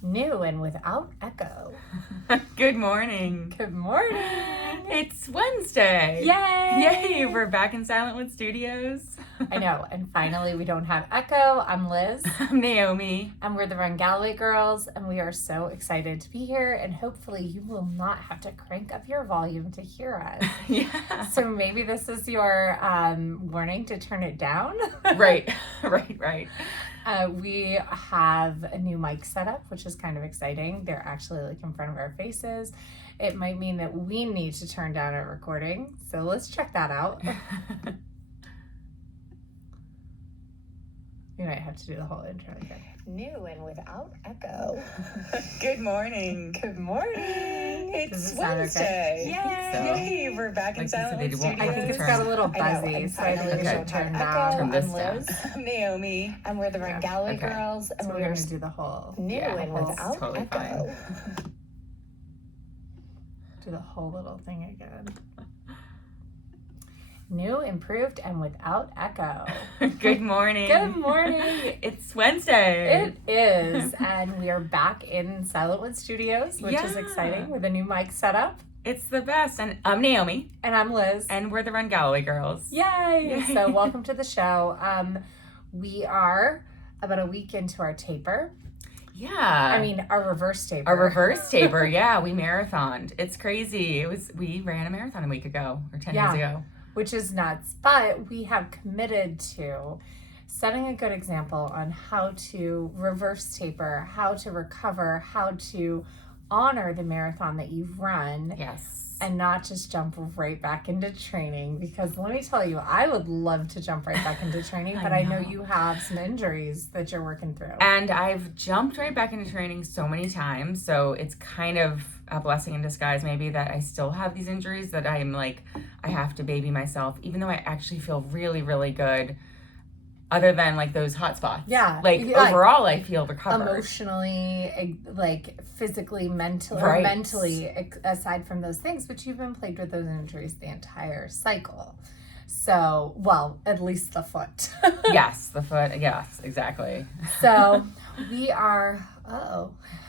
New and without echo. Good morning. Good morning. It's Wednesday. Yay! Yay, we're back in Silentwood Studios. I know, and finally we don't have echo. I'm Liz. I'm Naomi. And we're the Run Galloway girls, and we are so excited to be here, and hopefully you will not have to crank up your volume to hear us. Yeah. So maybe this is your warning to turn it down. Right. We have a new mic setup, which is kind of exciting. They're actually like in front of our faces. It might mean that we need to turn down our recording. So let's check that out. You might have to do the whole intro again. New and without echo. Good morning. Good morning. Does It's it sound Wednesday. okay? Yay, we're back in Silentwood Studios. I think it's got a little buzzy, I know, so I think we okay. should turn Turn down. this I'm down. Liz. I'm Naomi. And we're the Run Galloway okay. girls. And So we're going to do the whole New and without totally echo. Do the whole little thing again. New, improved, and without echo. Good morning. Good morning. It's Wednesday. It is, and we are back in Silentwood Studios, which is Yeah. exciting, with a new mic setup. It's the best. And I'm Naomi. And I'm Liz. And we're the Run Galloway girls. Yay! Yay. So welcome to the show. We are about a week into our taper. Yeah. I mean, our reverse taper. Our reverse taper, yeah, we marathoned. It's crazy. We ran a marathon a week ago or 10 Yeah. days ago. Which is nuts. But we have committed to setting a good example on how to reverse taper, how to recover, how to honor the marathon that you've run. Yes. And not just jump right back into training, because let me tell you, I would love to jump right back into training, but I know you have some injuries that you're working through. And I've jumped right back into training so many times, so it's kind of a blessing in disguise maybe that I still have these injuries, that I'm like, I have to baby myself, even though I actually feel really, really good, other than like those hot spots. Yeah. Like overall, I feel recovered. Emotionally, like physically, mentally, Right. or mentally, aside from those things, but you've been plagued with those injuries the entire cycle. So, well, at least the foot. Yes, the foot. Yes, exactly. So we are,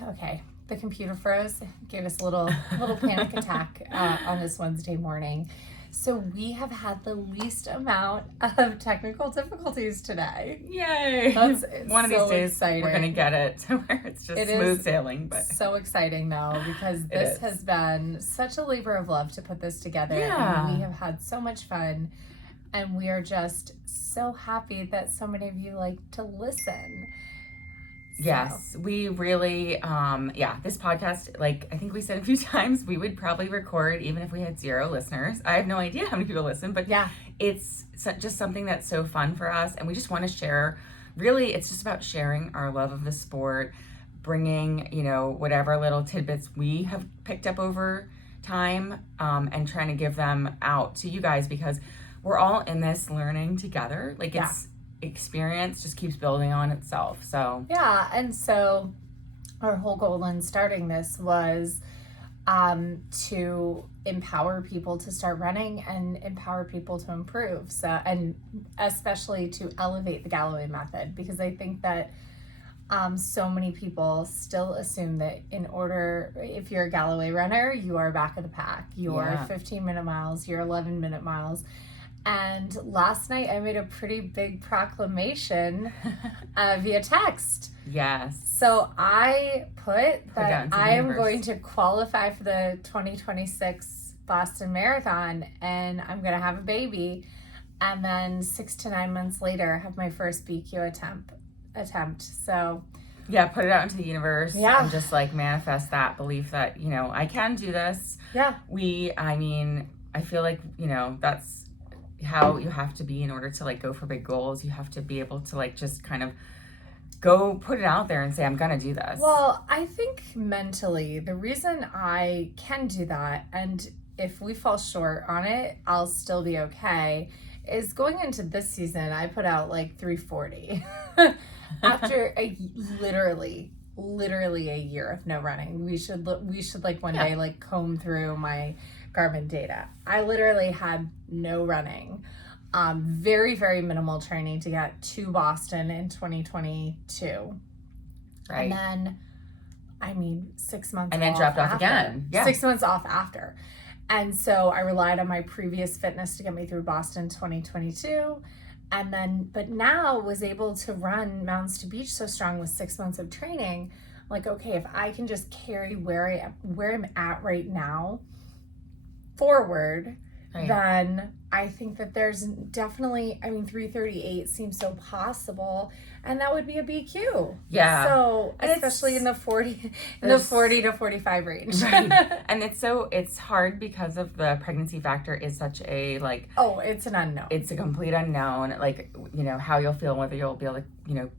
okay. The computer froze, gave us a little panic attack on this Wednesday morning. So we have had the least amount of technical difficulties today. Yay. That's One of so these days exciting. we're going to get it to where it's just smooth sailing. But So exciting though, because this has been such a labor of love to put this together. Yeah. And we have had so much fun, and we are just so happy that so many of you like to listen. Yes, we really, this podcast, like I think we said a few times, we would probably record even if we had 0 listeners. I have no idea how many people listen, but Yeah. it's just something that's so fun for us. And we just want to share, really, it's just about sharing our love of the sport, bringing, whatever little tidbits we have picked up over time, and trying to give them out to you guys, because we're all in this learning together. Like it's experience just keeps building on itself. So And so our whole goal in starting this was to empower people to start running and empower people to improve. So, and especially to elevate the Galloway method, because I think that so many people still assume that if you're a Galloway runner, you are back of the pack. You're 15-minute miles, you're 11-minute miles. And last night I made a pretty big proclamation via text. yes. So I put that I am universe. going to qualify for the 2026 Boston Marathon, and I'm going to have a baby. And then 6 to 9 months later, have my first BQ attempt. So Yeah, put it out into the universe. Yeah. And just like manifest that belief that, I can do this. yeah, I feel like, that's how you have to be in order to like go for big goals. You have to be able to like just kind of go put it out there and say, I'm gonna do this. well, I think mentally, the reason I can do that, and if we fall short on it, I'll still be okay, is going into this season, I put out like 340 after literally a year of no running. We should like one day like comb through my Garmin data. I literally had no running. Very, very minimal training to get to Boston in 2022. Right. And then I mean, 6 months And then dropped off again. Yeah. 6 months off after. And so I relied on my previous fitness to get me through Boston 2022. And then, but now was able to run Mountains to Beach so strong with 6 months of training. Like, okay, if I can just carry where I'm at right now forward, Right. then I think that there's definitely, I mean, 338 seems so possible, and that would be a BQ. Yeah. So, And especially in the 40 to 45 range. Right. And it's hard because of the pregnancy factor is such a, like, Oh, it's an unknown. it's a complete unknown, like, you know, how you'll feel, whether you'll be able to, you know,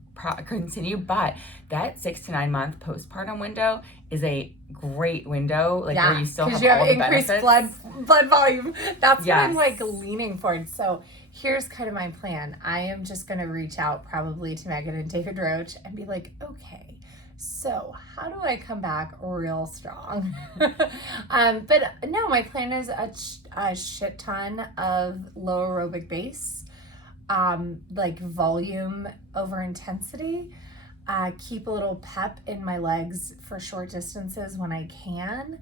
continue. But that 6 to 9 month postpartum window is a great window, like, where you still have you all have the increased benefits. blood volume. That's what I'm Yes. like leaning forward. So here's kind of my plan. I am just going to reach out probably to Megan and David Roach and be like, okay, so how do I come back real strong? But no, my plan is a shit ton of low aerobic base, like volume over intensity. Keep a little pep in my legs for short distances when I can.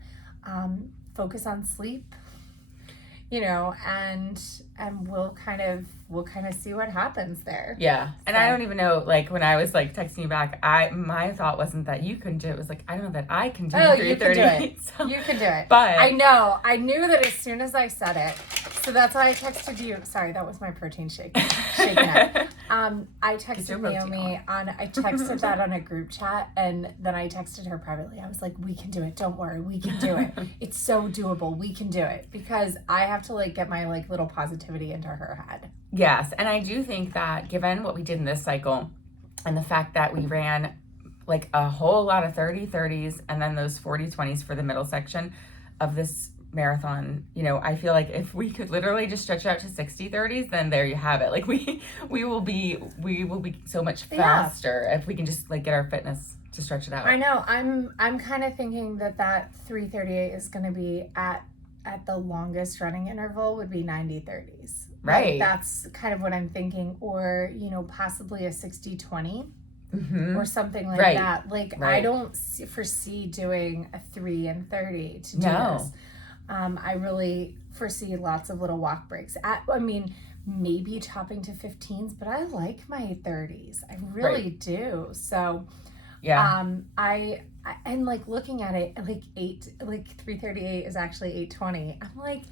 Focus on sleep, you know, and we'll kind of see what happens there. Yeah. And So. I don't even know, like, when I was, like, texting you back, my thought wasn't that you couldn't do it. It was like, I don't know that I can do Oh, you can do 338. it. So, You can do it. but I know. I knew that as soon as I said it. So that's why I texted you. Sorry, that was my protein shake. Shaking up. I texted your protein Naomi I texted that on a group chat, and then I texted her privately. I was like, we can do it. Don't worry. We can do it. It's so doable. We can do it. Because I have to, like, get my, like, little positivity into her head. Yes, and I do think that given what we did in this cycle and the fact that we ran like a whole lot of 30-30s and then those 40-20s for the middle section of this marathon, you know, I feel like if we could literally just stretch out to 60-30s, then there you have it. Like we will be so much faster if we can just, like, get our fitness to stretch it out. I know. I'm kind of thinking that 338 is going to be at the longest running interval would be 90-30s. Right. Like, that's kind of what I'm thinking. Or, you know, possibly a 60-20 or something like Right. that. Like, Right. I don't foresee doing a 3 and 30 to do No. this. I really foresee lots of little walk breaks. I mean, maybe chopping to 15s, but I like my 30s. I really do. So, Yeah. I and, like, looking at it, like 338 is actually 820. I'm like,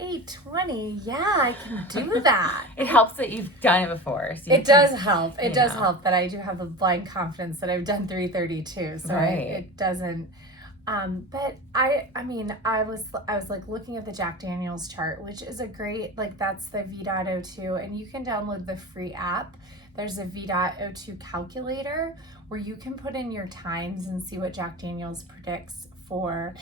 820, yeah, I can do that. It helps that you've done it before. So It does help. It does know. help that I do have the blind confidence that I've done 332. So Right. it doesn't. But I mean, I was like looking at the Jack Daniels chart, which is a great, like, that's the V.02, and you can download the free app. There's a V.02 calculator where you can put in your times and see what Jack Daniels predicts for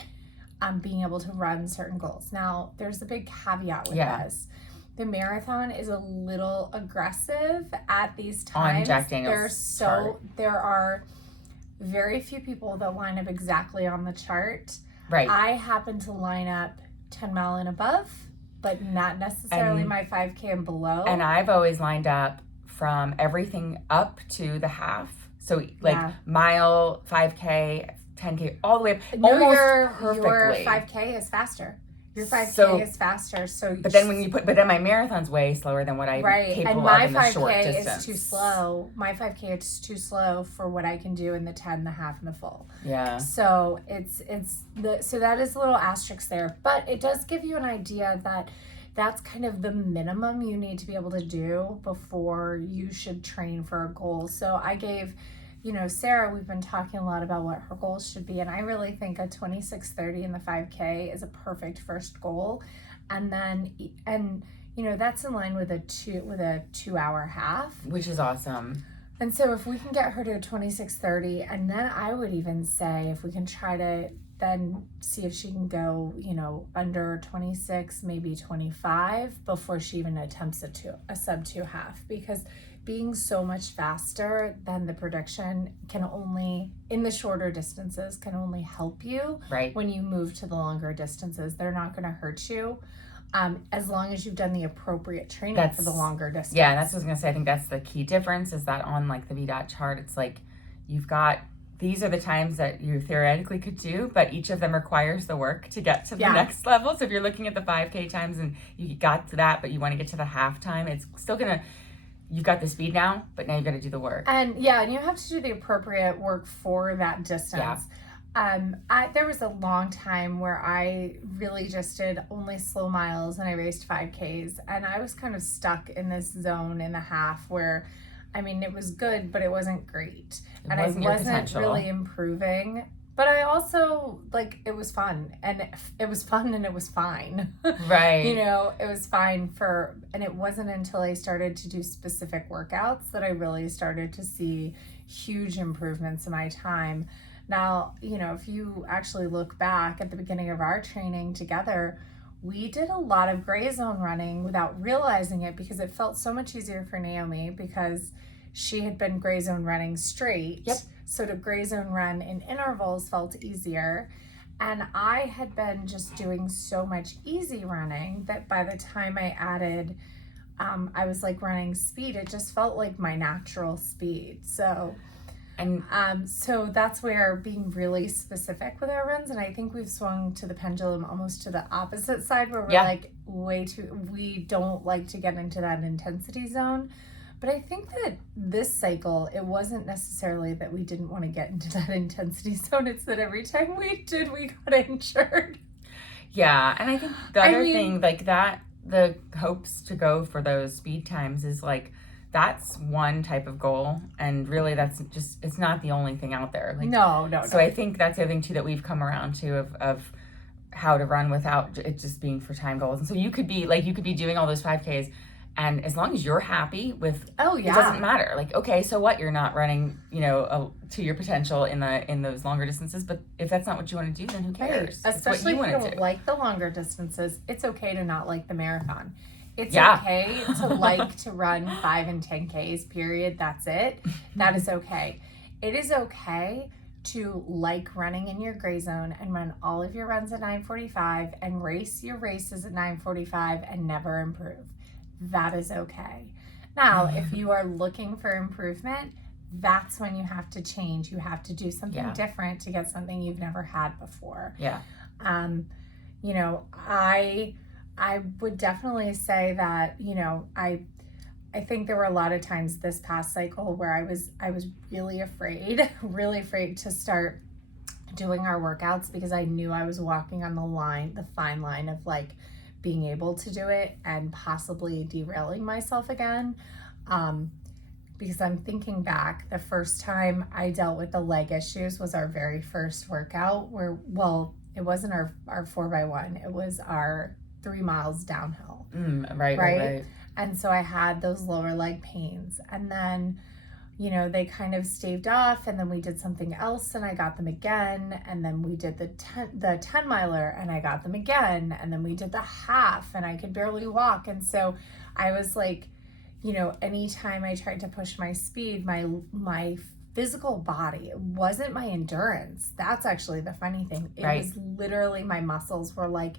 being able to run certain goals. Now, there's a big caveat with this. The marathon is a little aggressive at these times. On Jack Daniels' chart. There are very few people that line up exactly on the chart. Right. I happen to line up 10 mile and above, but not necessarily my 5K and below. And I've always lined up from everything up to the half. So, like, mile, 5K, 10K, all the way up. Almost perfectly. Your 5K is faster. Your 5K is faster. So, but then my marathon's way slower than what I'm capable of in the short distance. And my 5K is too slow. My 5K is too slow for what I can do in the 10, the half, and the full. Yeah. So so that is a little asterisk there, but it does give you an idea that that's kind of the minimum you need to be able to do before you should train for a goal. So I gave, you know, Sarah, we've been talking a lot about what her goals should be, and I really think a 26:30 in the 5K is a perfect first goal. And then, you know, that's in line with a 2 hour half, which is awesome. And so if we can get her to a 26:30, and then I would even say if we can try to then see if she can go, you know, under 26, maybe 25 before she even attempts a sub 2 half, because being so much faster than the prediction can only, in the shorter distances, can only help you. Right. When you move to the longer distances. They're not going to hurt you. As long as you've done the appropriate training for the longer distance. Yeah, that's what I was going to say. I think that's the key difference is that on, like, the VDOT chart, it's like you've got these are the times that you theoretically could do, but each of them requires the work to get to the Yeah. next level. So if you're looking at the 5K times and you got to that, but you want to get to the half time, it's still gonna, you've got the speed now, but now you've got to do the work. And you have to do the appropriate work for that distance. There was a long time where I really just did only slow miles and I raced 5Ks, and I was kind of stuck in this zone in the half where, I mean, it was good, but it wasn't great. It wasn't your potential. Really improving. But I also, like, it was fun, and it was fun and it was fine. Right. You know, it was fine and it wasn't until I started to do specific workouts that I really started to see huge improvements in my time. Now, you know, if you actually look back at the beginning of our training together, we did a lot of gray zone running without realizing it because it felt so much easier for Naomi because she had been gray zone running straight. Yep. So to gray zone run in intervals felt easier. And I had been just doing so much easy running that by the time I added, I was like running speed, it just felt like my natural speed. So that's where being really specific with our runs, and I think we've swung to the pendulum almost to the opposite side where we're like we don't like to get into that intensity zone. But I think that this cycle, it wasn't necessarily that we didn't want to get into that intensity zone. It's that every time we did, we got injured. Yeah, and I think the other thing, like that, the hopes to go for those speed times is like, that's one type of goal, and really that's just, it's not the only thing out there. Like, no. So I think that's the other thing too that we've come around to of how to run without it just being for time goals. And so you could be doing all those 5Ks, and as long as you're happy with, it doesn't matter. Like, okay, so what? You're not running, you know, to your potential in those longer distances. But if that's not what you want to do, then who cares? Right. Especially if you don't like the longer distances. It's okay to not like the marathon. It's okay to like to run 5 and 10Ks, period. That's it. That is okay. It is okay to like running in your gray zone and run all of your runs at 9:45 and race your races at 9:45 and never improve. That is okay. Now, if you are looking for improvement, that's when you have to change. You have to do something different to get something you've never had before. Yeah. You know, I would definitely say that, you know, I think there were a lot of times this past cycle where I was really afraid to start doing our workouts because I knew I was walking on the fine line of like being able to do it and possibly derailing myself again. Because I'm thinking back, the first time I dealt with the leg issues was our very first workout where, well, it wasn't our 4x1, it was our 3 miles downhill. Right. And so I had those lower leg pains, and then, you know, they kind of staved off, and then we did something else and I got them again, and then we did the 10 miler and I got them again, and then we did the half and I could barely walk. And so I was like, you know, anytime I tried to push my speed, my physical body, it wasn't my endurance. That's actually the funny thing. It was literally my muscles were like,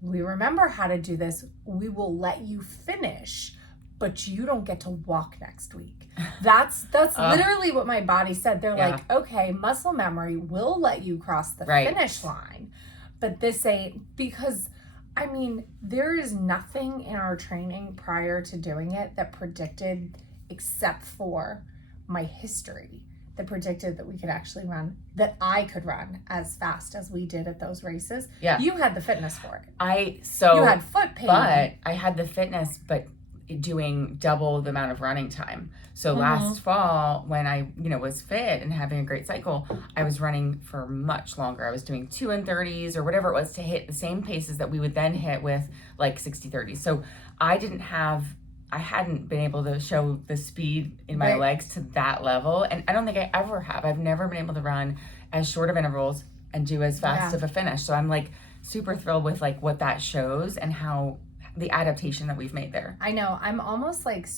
we remember how to do this. We will let you finish, but you don't get to walk next week. That's literally what my body said. They're like, okay, muscle memory will let you cross the finish line, but this ain't, because I mean, there is nothing in our training prior to doing it that predicted, except for my history, that predicted that we could actually run, that I could run as fast as we did at those races. Yeah. You had the fitness for it. You had foot pain. But I had the fitness, but doing double the amount of running time. So last fall, when I, you know, was fit and having a great cycle, I was running for much longer. I was doing 2 and 30s or whatever it was to hit the same paces that we would then hit with like 60 30s. So I hadn't been able to show the speed in my legs to that level. And I don't think I ever have. I've never been able to run as short of intervals and do as fast of a finish. So I'm like super thrilled with like what that shows and how the adaptation that we've made there. I know. I'm almost like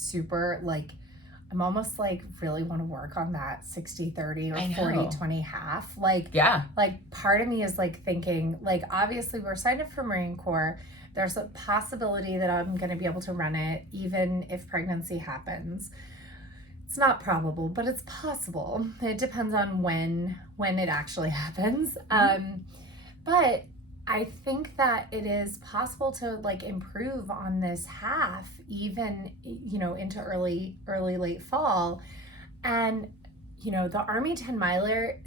really want to work on that 60-30 or 40-20 half. Like part of me is like thinking, like, obviously we're signed up for Marine Corps. There's a possibility that I'm going to be able to run it even if pregnancy happens. it's not probable, but it's possible. It depends on when it actually happens. But I think that it is possible to like improve on this half, even, you know, into early, late fall. And, you know, the Army 10 miler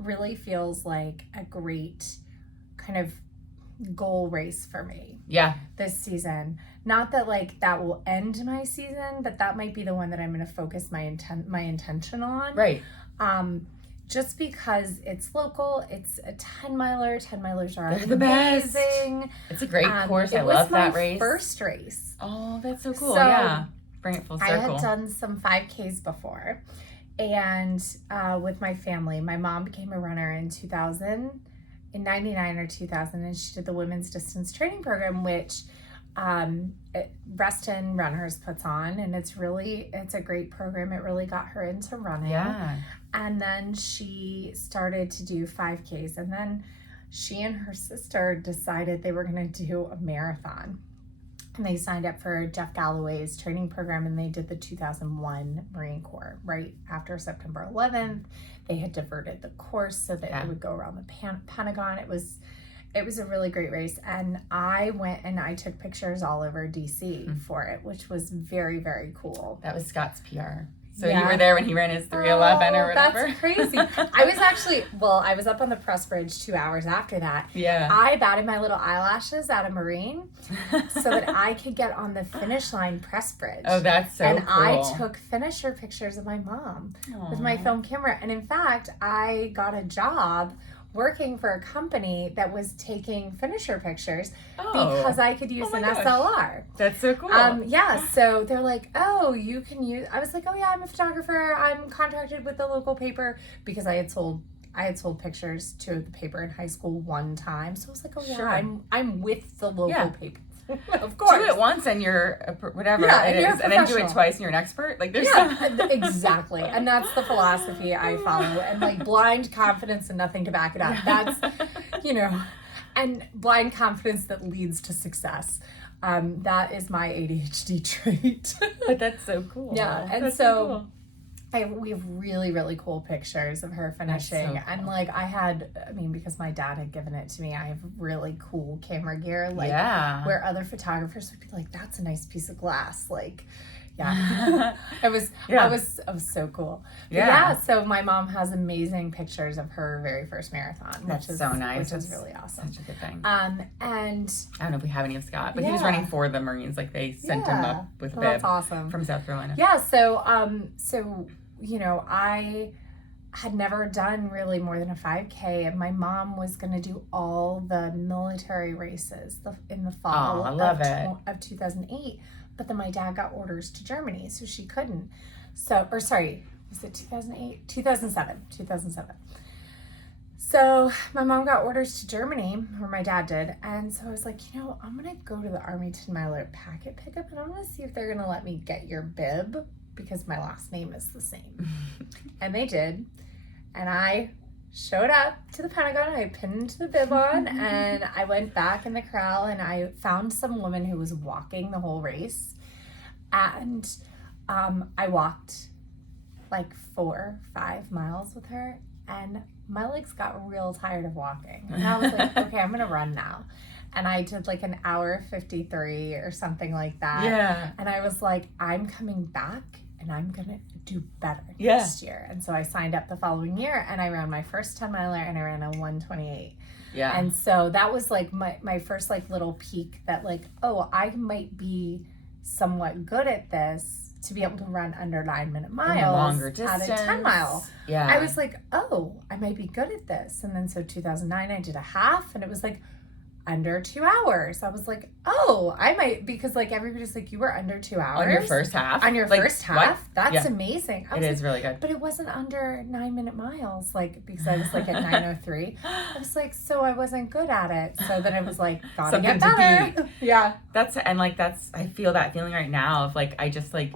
really feels like a great kind of goal race for me. Yeah. This season. Not that like that will end my season, but that might be the one that I'm going to focus my intention on. Right. Just because it's local, it's a 10 miler. 10 milers are They're the best. amazing. It's a great course. I love that race. It was my first race. Oh, that's so cool. So, yeah. Bring it full circle. I had done some 5Ks before. And with my family, my mom became a runner in 2000, in 99 or 2000, and she did the women's distance training program, which Reston Runners puts on, and it's a great program. It really got her into running. Yeah. And then she started to do 5Ks, and then she and her sister decided they were going to do a marathon. And they signed up for Jeff Galloway's training program, and they did the 2001 Marine Corps right after September 11th. They had diverted the course so that it would go around the Pentagon. It was a really great race, and I went and I took pictures all over DC for it, which was very, very cool. That was Scott's PR. So you were there when he ran his 3:11 or whatever? That's crazy. I was up on the press bridge 2 hours after that. Yeah. I batted my little eyelashes out of Marine so that I could get on the finish line press bridge. Oh, that's so and cool. I took finisher pictures of my mom with my film camera. And in fact, I got a job working for a company that was taking finisher pictures because I could use an SLR. That's so cool. Yeah, so they're like, oh, you can use, I was like, oh yeah, I'm a photographer. I'm contracted with the local paper because I had sold pictures to the paper in high school one time. So I was like, oh yeah, I'm with the local paper. Of course. Do it once and you're whatever and it is, and then do it twice and you're an expert. Like there's exactly, and that's the philosophy I follow. And like blind confidence and nothing to back it up. That's and blind confidence that leads to success. That is my ADHD trait. But that's so cool. Yeah, and that's so. cool. We have really, really cool pictures of her finishing. So cool. And like because my dad had given it to me, I have really cool camera gear. Where other photographers would be like, that's a nice piece of glass. Like, yeah. I was so cool. But so my mom has amazing pictures of her very first marathon. That's so nice. Which is really awesome. Such a good thing. And I don't know if we have any of Scott, but he was running for the Marines. Like they sent him up with a bib. That's awesome. From South Carolina. Yeah, so I had never done really more than a 5K, and my mom was going to do all the military races in the fall of 2008, but then my dad got orders to Germany, so she couldn't. Was it 2008? 2007. So my mom got orders to Germany, or my dad did, and so I was like, I'm going to go to the Army 10 miler packet pickup, and I'm going to see if they're going to let me get your bib, because my last name is the same. And they did. And I showed up to the Pentagon. I pinned the bib on, and I went back in the corral, and I found some woman who was walking the whole race. And I walked like 4 or 5 miles with her, and my legs got real tired of walking. And I was like, okay, I'm going to run now. And I did like an hour 53 or something like that. Yeah. And I was like, I'm coming back and I'm going to do better next year. And so I signed up the following year, and I ran my first 10 miler, and I ran a 1:28. Yeah. And so that was like my first like little peak that like, oh, I might be somewhat good at this to be able to run under 9-minute miles longer distance. at a 10 mile. Yeah. I was like, oh, I might be good at this. And then so 2009, I did a half, and it was like under 2 hours. I was like, oh, I might, because like everybody's like, you were under 2 hours on your first half. On your first half. What? That's amazing. It is really good. But it wasn't under 9-minute miles, like, because I was like at 9:03. I was like, so I wasn't good at it. So then I was like, gotta Something get better. to beat. Yeah. I feel that feeling right now of like, I just like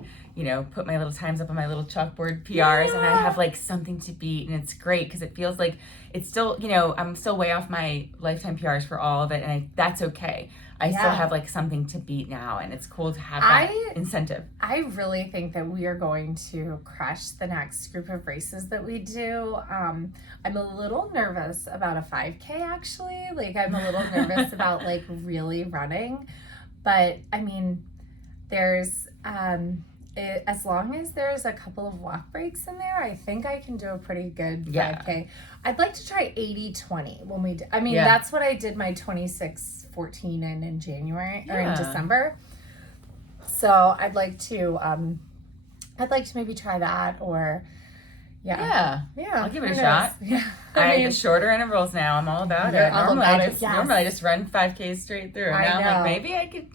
put my little times up on my little chalkboard PRs, and I have like something to beat, and it's great because it feels like it's still, I'm still way off my lifetime PRs for all of it, and that's okay. I still have like something to beat now, and it's cool to have that incentive. I really think that we are going to crush the next group of races that we do. I'm a little nervous about a 5K actually. Like I'm a little nervous about like really running, but I mean, there's as long as there's a couple of walk breaks in there, I think I can do a pretty good 5K. I'd like to try 80-20 when we do. I mean, that's what I did my 26-14 in January or in December. So I'd like to maybe try that or I'll give it a shot. Yeah. I mean, the shorter intervals now, I'm all about it. Normally I just run 5Ks straight through. Now I'm like, maybe I could,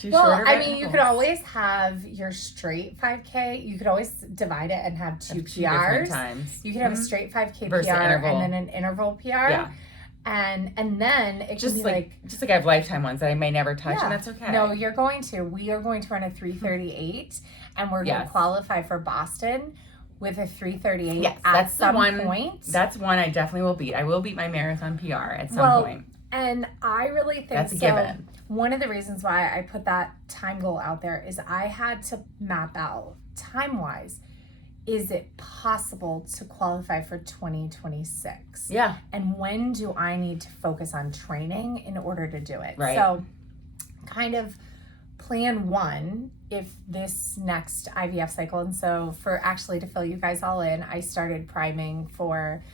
do shorter. I mean, you could always have your straight 5K. You could always divide it and have two PRs. Times. You could have a straight 5K versus PR interval. and then an interval PR. Yeah. And then it just can be just like I have lifetime ones that I may never touch, and that's okay. No, we are going to run a 3:38, and we're going to qualify for Boston with a 3:38 at some point. That's one I definitely will beat. I will beat my marathon PR at some point. And I really think that's a given. One of the reasons why I put that time goal out there is I had to map out time-wise, is it possible to qualify for 2026? Yeah. And when do I need to focus on training in order to do it? Right. So kind of plan one, if this next IVF cycle, and so to fill you guys all in, I started priming for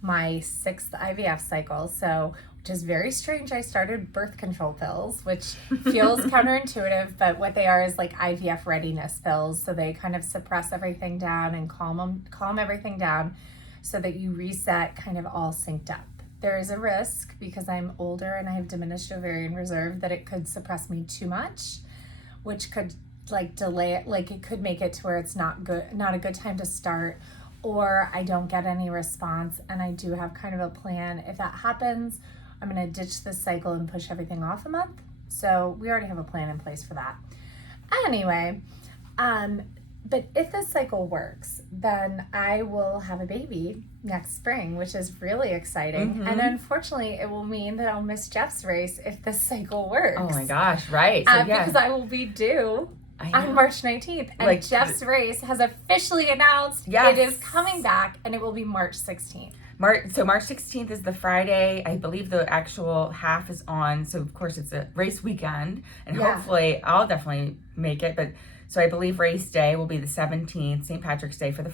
my 6th IVF cycle. So, which is very strange. I started birth control pills, which feels counterintuitive, but what they are is like IVF readiness pills. So they kind of suppress everything down and calm everything down so that you reset kind of all synced up. There is a risk because I'm older and I have diminished ovarian reserve that it could suppress me too much, which could like delay it. Like it could make it to where it's not a good time to start, or I don't get any response. And I do have kind of a plan. If that happens, I'm going to ditch this cycle and push everything off a month. So we already have a plan in place for that. Anyway, but if this cycle works, then I will have a baby next spring, which is really exciting. And unfortunately, it will mean that I'll miss Jeff's race if this cycle works. Oh my gosh, right. So, because I will be due on March 19th. And Jeff's race has officially announced it is coming back, and it will be March 16th. So March 16th is the Friday. I believe the actual half is on. So, of course, it's a race weekend. And hopefully, I'll definitely make it. But so I believe race day will be the 17th, St. Patrick's Day for the.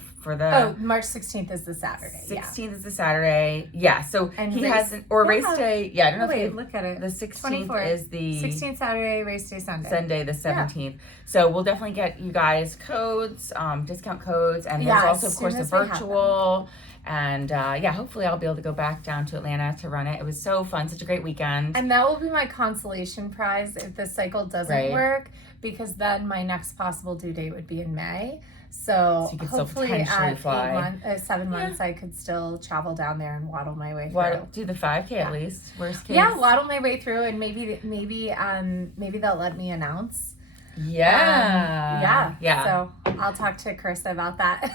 Oh, March 16th is the Saturday. 16th is the Saturday. Yeah. So and he hasn't, or race day. Yeah, I don't know if look at it. The 16th is the 16th Saturday, race day Sunday. Sunday, the 17th. Yeah. So we'll definitely get you guys codes, discount codes, and there's also, of course, the virtual. And hopefully I'll be able to go back down to Atlanta to run it. It was so fun, such a great weekend. And that will be my consolation prize if the cycle doesn't work, because then my next possible due date would be in May. So you could hopefully still potentially fly. 7 months, I could still travel down there and waddle my way through. Do the 5K at least, worst case. Yeah, waddle my way through, and maybe they'll let me announce. Yeah. So I'll talk to Carissa about that.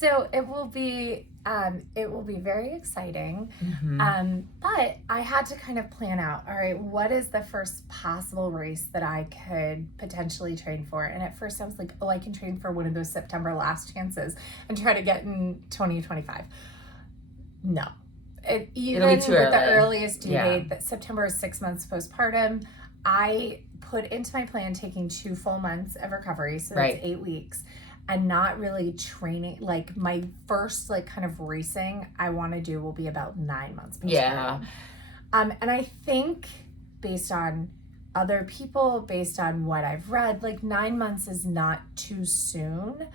So it will be very exciting. But I had to kind of plan out, all right, what is the first possible race that I could potentially train for? And at first I was like, I can train for one of those September last chances and try to get in 2025. No. Even with the earliest due date, that September is 6 months postpartum, I put into my plan taking 2 full months of recovery, so that's 8 weeks, and not really training. Like my first kind of racing I want to do will be about 9 months postpartum. And I think based on other people, based on what I've read, 9 months is not too soon.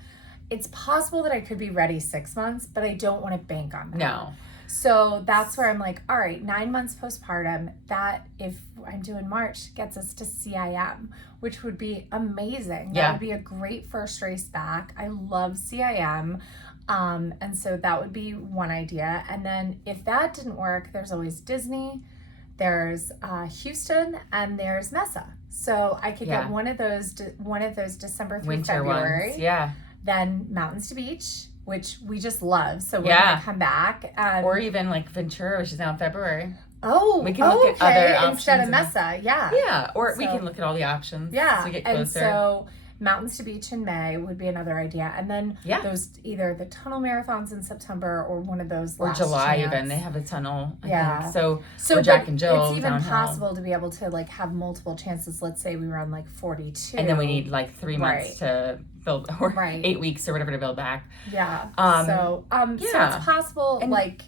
It's possible that I could be ready 6 months, but I don't want to bank on that. No. So that's where I'm like, all right, 9 months postpartum, that if I'm doing March gets us to CIM, which would be amazing. That would be a great first race back. I love CIM. And so that would be one idea. And then if that didn't work, there's always Disney. there's Houston, and there's Mesa. So I could Yeah. get one of those December through Winter February. ones. Yeah. Then Mountains to Beach, which we just love. So we're Yeah. gonna come back. Or even like Ventura, which is now in February. We can look at other options instead of in Mesa. Yeah. Yeah. Or we So- can look at all the options Yeah. as we get And closer. so Mountains to Beach in May would be another idea. And then Yeah. those either the tunnel marathons in September or one of those or last July chance. even. They have a tunnel. I Yeah. think. So So or Jack but and Jill it's even downhill. possible to be able to like have multiple chances. Let's say we run like 42. And then we need like 3 months to build, or Right. 8 weeks or whatever to build back. Yeah. Um, so yeah. it's possible And- like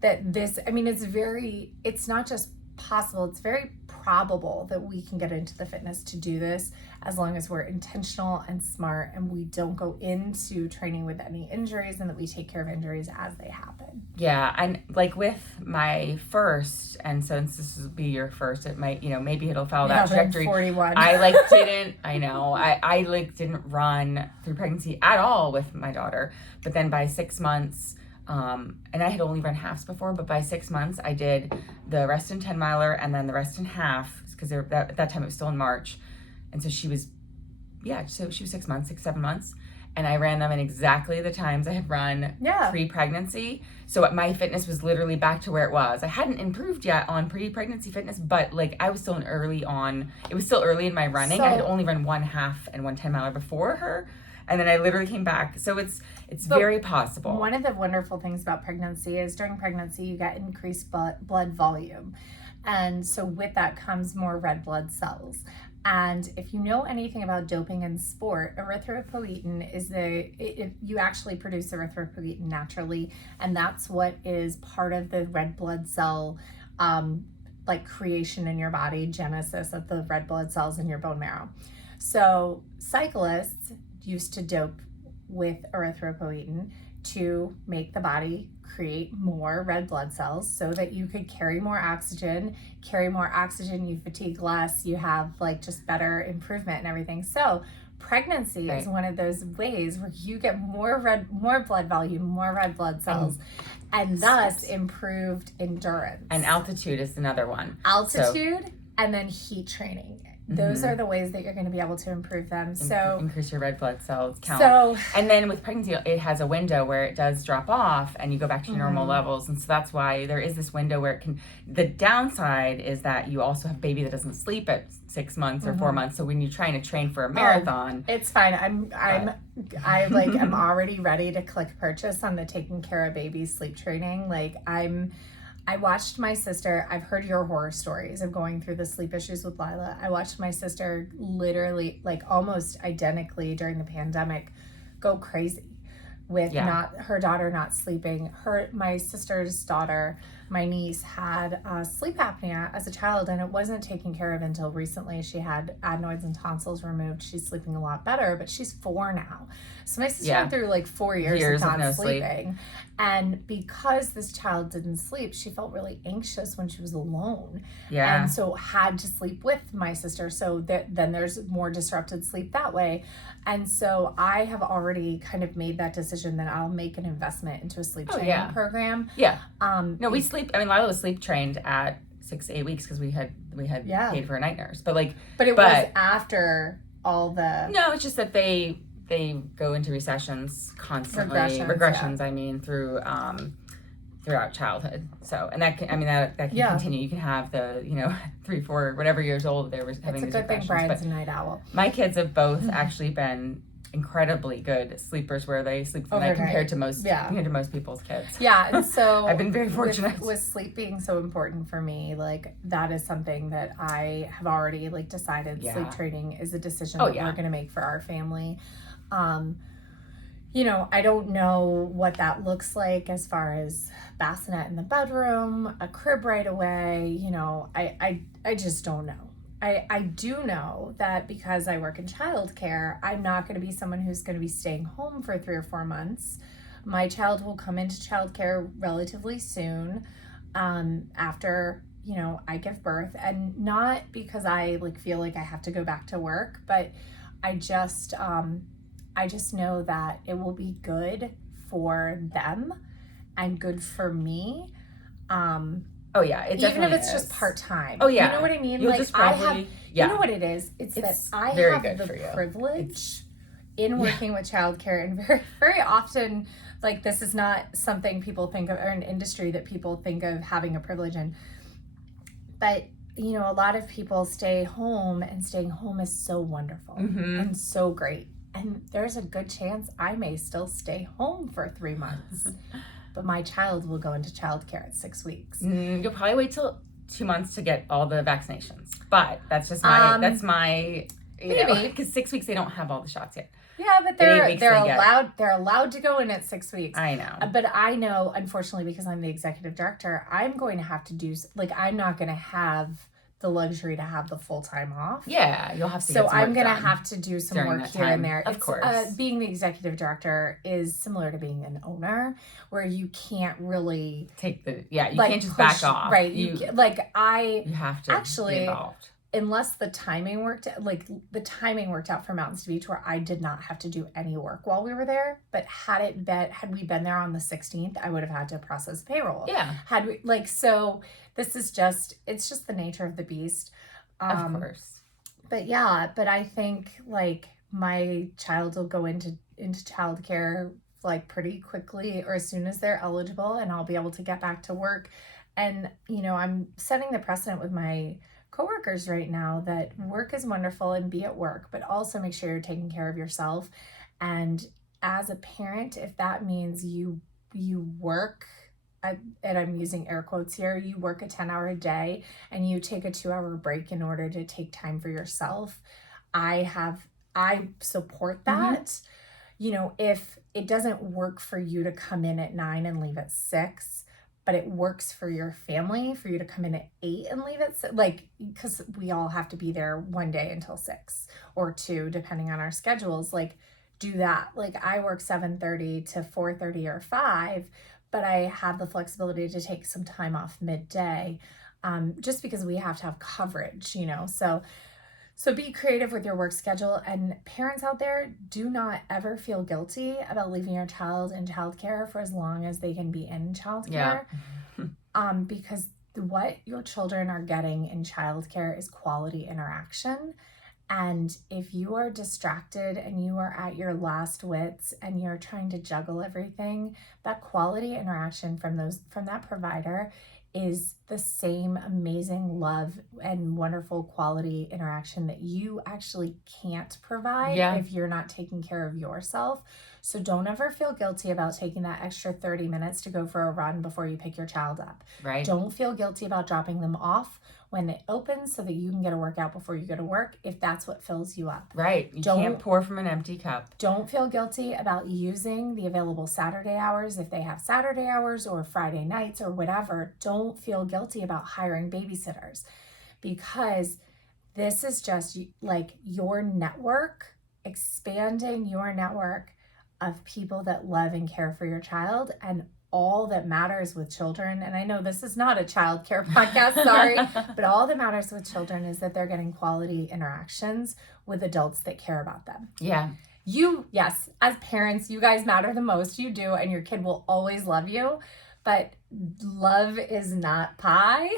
that this, I mean, it's not just possible, it's very probable that we can get into the fitness to do this as long as we're intentional and smart and we don't go into training with any injuries and that we take care of injuries as they happen. Yeah, and like with my first, and since this will be your first, it might, maybe it'll follow that Yeah, I'm trajectory. 41. I didn't run through pregnancy at all with my daughter. But then by 6 months, and I had only run halves before, but by 6 months I did the Reston 10 miler and then the Reston half, because at that time it was still in March. And so she was 6 months, 7 months. And I ran them in exactly the times I had run Yeah. pre-pregnancy. So my fitness was literally back to where it was. I hadn't improved yet on pre-pregnancy fitness, but like I was still it was still early in my running. So- I had only run one half and one 10 miler before her. And then I literally came back. So it's But very possible. One of the wonderful things about pregnancy is during pregnancy you get increased blood volume. And so with that comes more red blood cells. And if you know anything about doping in sport, erythropoietin you actually produce erythropoietin naturally, and that's what is part of the red blood cell like creation in your body, genesis of the red blood cells in your bone marrow. So cyclists used to dope with erythropoietin to make the body create more red blood cells so that you could carry more oxygen, you fatigue less, you have like just better improvement and everything. So pregnancy is one of those ways where you get more blood volume, more red blood cells, and thus improved endurance. And altitude is another one. Altitude and then heat training. Those are the ways that you're going to be able to improve them. So increase your red blood cells count. So and then with pregnancy, it has a window where it does drop off and you go back to your normal levels. And so that's why there is this window where it can, the downside is that you also have a baby that doesn't sleep at 6 months or 4 months. So when you're trying to train for a marathon, it's fine. I like am already ready to click purchase on the taking care of babies sleep training. Like I watched my sister, I've heard your horror stories of going through the sleep issues with Lila. I watched my sister literally, like almost identically during the pandemic, go crazy with her daughter not sleeping. My sister's daughter, my niece, had sleep apnea as a child, and it wasn't taken care of until recently. She had adenoids and tonsils removed. She's sleeping a lot better, but she's 4 now. So my sister went through like 4 years of not sleeping. And because this child didn't sleep, she felt really anxious when she was alone. Yeah. And so had to sleep with my sister. So then there's more disrupted sleep that way. And so I have already kind of made that decision that I'll make an investment into a sleep training program. Yeah. No, we sleep. I mean, Lila was sleep trained at 6 to 8 weeks because we had paid for a night nurse. But it was after all the. No, it's just that they go into recessions constantly. Regressions, I mean, throughout childhood. So, and that can continue. You can have the 3, 4, whatever years old they were having these regressions. It's a good thing Brian's a night owl. My kids have both actually been incredibly good sleepers where they sleep through the night compared to most people's kids. Yeah, and so I've been very fortunate. With sleep being so important for me, like that is something that I have already like decided sleep training is a decision that we're going to make for our family. I don't know what that looks like as far as bassinet in the bedroom, a crib right away. I just don't know. I do know that because I work in childcare, I'm not going to be someone who's going to be staying home for 3 or 4 months. My child will come into childcare relatively soon after, I give birth, and not because I feel like I have to go back to work, but I just know that it will be good for them and good for me. Oh yeah, it even if definitely it's is. just part-time. Oh yeah, You know what I mean? You'll like just I probably, have, yeah. you know what it is? It's that It's I very have good the for you. privilege in working with childcare, and very, very often, like this is not something people think of, or an industry that people think of having a privilege in. But you know, a lot of people stay home, and staying home is so wonderful and so great. And there's a good chance I may still stay home for 3 months, but my child will go into childcare at 6 weeks. You'll probably wait till 2 months to get all the vaccinations, but that's just my maybe because 6 weeks they don't have all the shots yet. Yeah, but they're allowed to go in at 6 weeks. I know. But I know, unfortunately, because I'm the executive director, I'm going to have to do, like, I'm not going to have the luxury to have the full time off. Yeah, you'll have to. So I'm going to have to do some work here and there. Of course. Being the executive director is similar to being an owner, where you can't really take the, you can't just back off. Right. You have to actually, be involved. Unless the timing worked out for Mountains to Beach, where I did not have to do any work while we were there. But had we been there on the 16th, I would have had to process payroll. Yeah. This is just the nature of the beast. Of course. But I think like my child will go into childcare like pretty quickly, or as soon as they're eligible, and I'll be able to get back to work. And you know, I'm setting the precedent with my coworkers right now that work is wonderful and be at work, but also make sure you're taking care of yourself. And as a parent, if that means you work, and I'm using air quotes here, you work a 10-hour day and you take a 2-hour break in order to take time for yourself, I support that. You know, if it doesn't work for you to come in at 9 and leave at 6, but it works for your family for you to come in at 8 and leave at 6, like, because we all have to be there one day until 6 or 2, depending on our schedules, like, do that. Like, I work 7:30 to 4:30 or 5, but I have the flexibility to take some time off midday, just because we have to have coverage, you know. So be creative with your work schedule. And parents out there, do not ever feel guilty about leaving your child in childcare for as long as they can be in childcare. Yeah. Because what your children are getting in childcare is quality interaction. And if you are distracted and you are at your last wits and you're trying to juggle everything, that quality interaction from that provider is the same amazing love and wonderful quality interaction that you actually can't provide if you're not taking care of yourself. So don't ever feel guilty about taking that extra 30 minutes to go for a run before you pick your child up. Right. Don't feel guilty about dropping them off when it opens so that you can get a workout before you go to work, if that's what fills you up. Right. You can't pour from an empty cup. Don't feel guilty about using the available Saturday hours if they have Saturday hours or Friday nights or whatever. Don't feel guilty about hiring babysitters, because this is just like your network, expanding your network of people that love and care for your child. And all that matters with children, and I know this is not a child care podcast, sorry, but all that matters with children is that they're getting quality interactions with adults that care about them. Yeah. Yes, as parents, you guys matter the most. You do, and your kid will always love you, but love is not pie.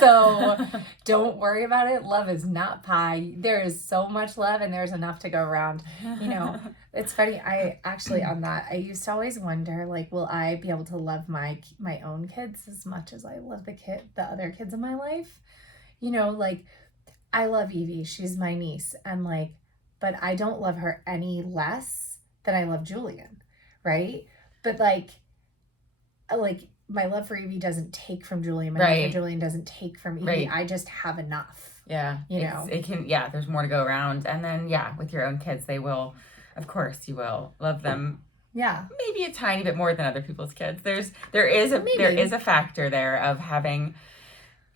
So don't worry about it. Love is not pie. There is so much love, and there's enough to go around. You know, it's funny. I actually, on that, I used to always wonder, like, will I be able to love my own kids as much as I love the other kids in my life? You know, like, I love Evie. She's my niece, and like, but I don't love her any less than I love Julian, right? But like my love for Evie doesn't take from Julian. My love for Julian doesn't take from Evie. Right. I just have enough. Yeah. You know? It can, there's more to go around. And then, with your own kids, they will, of course, you will love them. Yeah. Maybe a tiny bit more than other people's kids. There is a factor there of having,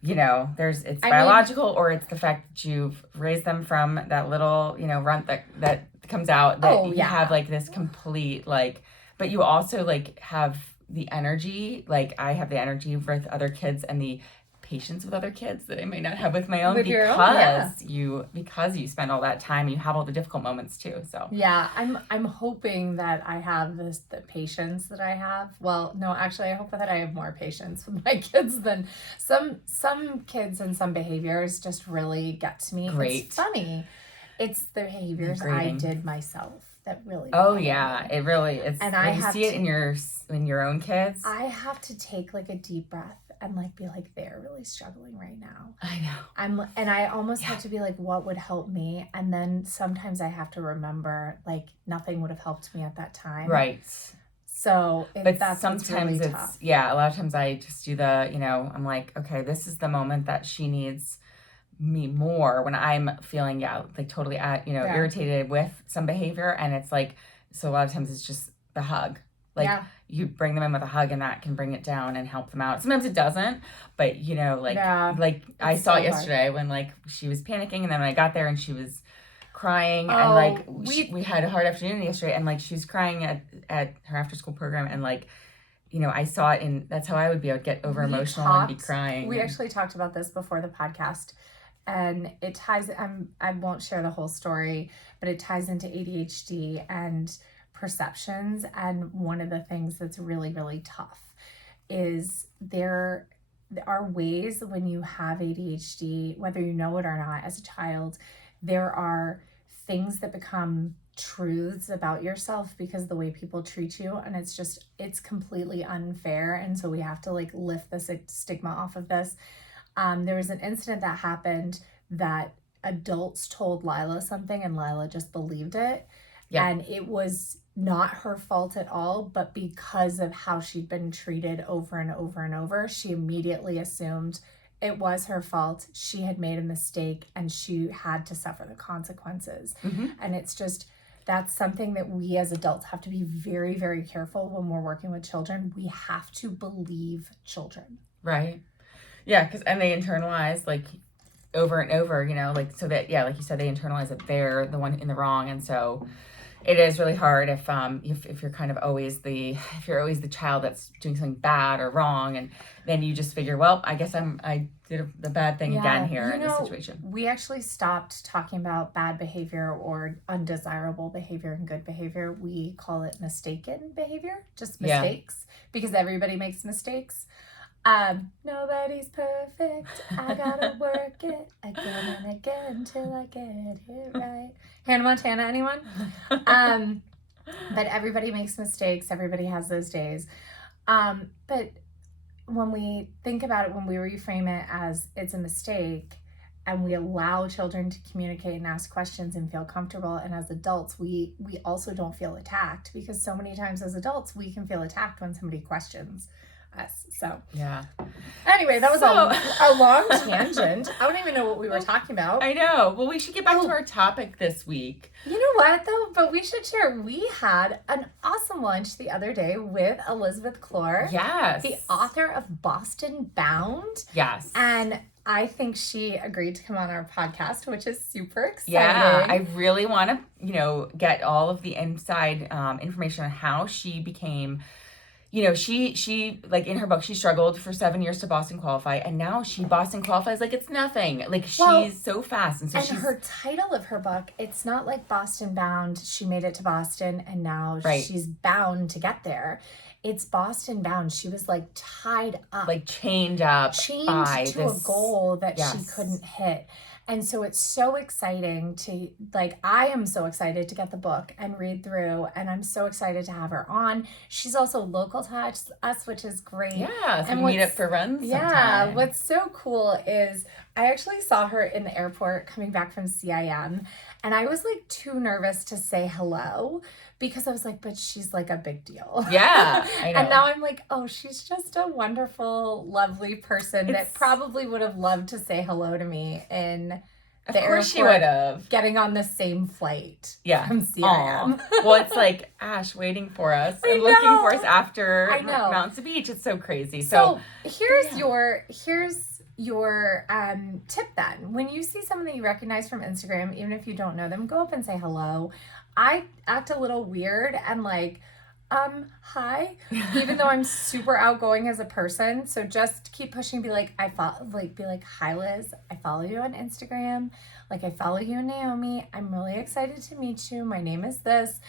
it's biological, or it's the fact that you've raised them from that little, runt that comes out that you have like this complete, like, but you also like have the energy, like I have the energy with other kids and the patience with other kids that I might not have with my own With your own, because you spend all that time, you have all the difficult moments too. So yeah, I'm hoping that I have the patience that I have. Well, no, actually I hope that I have more patience with my kids than some kids, and some behaviors just really get to me. Great. It's funny. It's the behaviors I did myself that really Oh yeah, it really is. And I see it in your own kids. I have to take like a deep breath and like be like, they're really struggling right now. I know. And I almost have to be like, what would help me? And then sometimes I have to remember like nothing would have helped me at that time. Right. So that's sometimes really it's tough. a lot of times I just do the, I'm like, okay, this is the moment that she needs me more, when I'm feeling like totally irritated with some behavior, and it's like, so a lot of times it's just the hug, like you bring them in with a hug and that can bring it down and help them out. Sometimes it doesn't, but I saw it yesterday when like she was panicking, and then when I got there and she was crying, and like we had a hard afternoon yesterday, and like she was crying at her after school program, and like I saw it, and that's how I would be. I would get over emotional and be crying. We actually talked about this before the podcast. And it ties, I won't share the whole story, but it ties into ADHD and perceptions. And one of the things that's really, really tough is there are ways when you have ADHD, whether you know it or not as a child, there are things that become truths about yourself because of the way people treat you. And it's completely unfair. And so we have to like lift the stigma off of this. There was an incident that happened that adults told Lila something and Lila just believed it. Yeah. And it was not her fault at all, but because of how she'd been treated over and over and over, she immediately assumed it was her fault. She had made a mistake and she had to suffer the consequences. Mm-hmm. And that's something that we as adults have to be very, very careful when we're working with children. We have to believe children. Right. Yeah, and they internalize like over and over, like so that like you said, they internalize that they're the one in the wrong, and so it is really hard if you're kind of always the child that's doing something bad or wrong, and then you just figure, well, I guess I did the bad thing again here in this situation. We actually stopped talking about bad behavior or undesirable behavior and good behavior. We call it mistaken behavior, just mistakes, because everybody makes mistakes. Nobody's perfect. I gotta work it again and again till I get it right. Hannah Montana, anyone? But everybody makes mistakes. Everybody has those days. But when we think about it, when we reframe it as it's a mistake, and we allow children to communicate and ask questions and feel comfortable, and as adults, we also don't feel attacked, because so many times as adults, we can feel attacked when somebody questions us. So anyway, that was a long tangent. I don't even know what we were talking about. I know. Well, we should get back to our topic this week. You know what though? But we should share. We had an awesome lunch the other day with Elizabeth Clore. Yes. The author of Boston Bound. Yes. And I think she agreed to come on our podcast, which is super exciting. Yeah, I really want to, get all of the inside information on how she became. She like in her book, she struggled for 7 years to Boston qualify, and now she Boston qualifies like it's nothing. Like she's so fast, and her title of her book, it's not like Boston Bound. She made it to Boston, and now she's bound to get there. It's Boston Bound. She was like tied up, like chained up, to a goal that she couldn't hit. And so it's so exciting to, I am so excited to get the book and read through, and I'm so excited to have her on. She's also local to us, which is great. Yeah, so and we meet up for runs sometime. Yeah, what's so cool is I actually saw her in the airport coming back from CIM, and I was too nervous to say hello, because I was like, but she's a big deal. Yeah, I know. And now I'm like, oh, she's just a wonderful, lovely person that probably would have loved to say hello to me in the airport. She would have. Getting on the same flight from CIM. Aww. Well, it's like Ash waiting for us and looking for us after Mountains Beach. It's so crazy. So here's your tip then. When you see someone that you recognize from Instagram, even if you don't know them, go up and say hello. I act a little weird and Hi. Even though I'm super outgoing as a person, so just keep pushing. Be like, be like, hi, Liz. I follow you on Instagram. Like, I follow you, Naomi. I'm really excited to meet you. My name is this,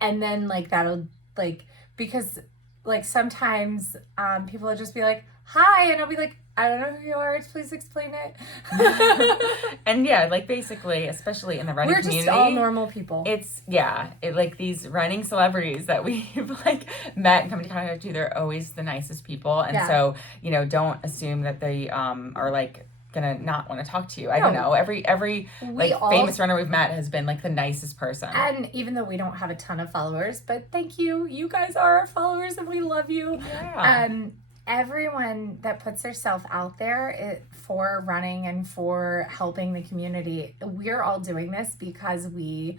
and then like that'll like because like sometimes people will just be like, hi, and I'll be like, I don't know who you are. Please explain it. And yeah, like basically, especially in the running We're community, just all normal people. It's like these running celebrities that we've like met and come into contact with. They're always the nicest people, and so don't assume that they are like gonna not want to talk to you. I don't know. Every famous runner we've met has been like the nicest person. And even though we don't have a ton of followers, but thank you. You guys are our followers, and we love you. Yeah. Everyone that puts themselves out there for running and for helping the community, we're all doing this because we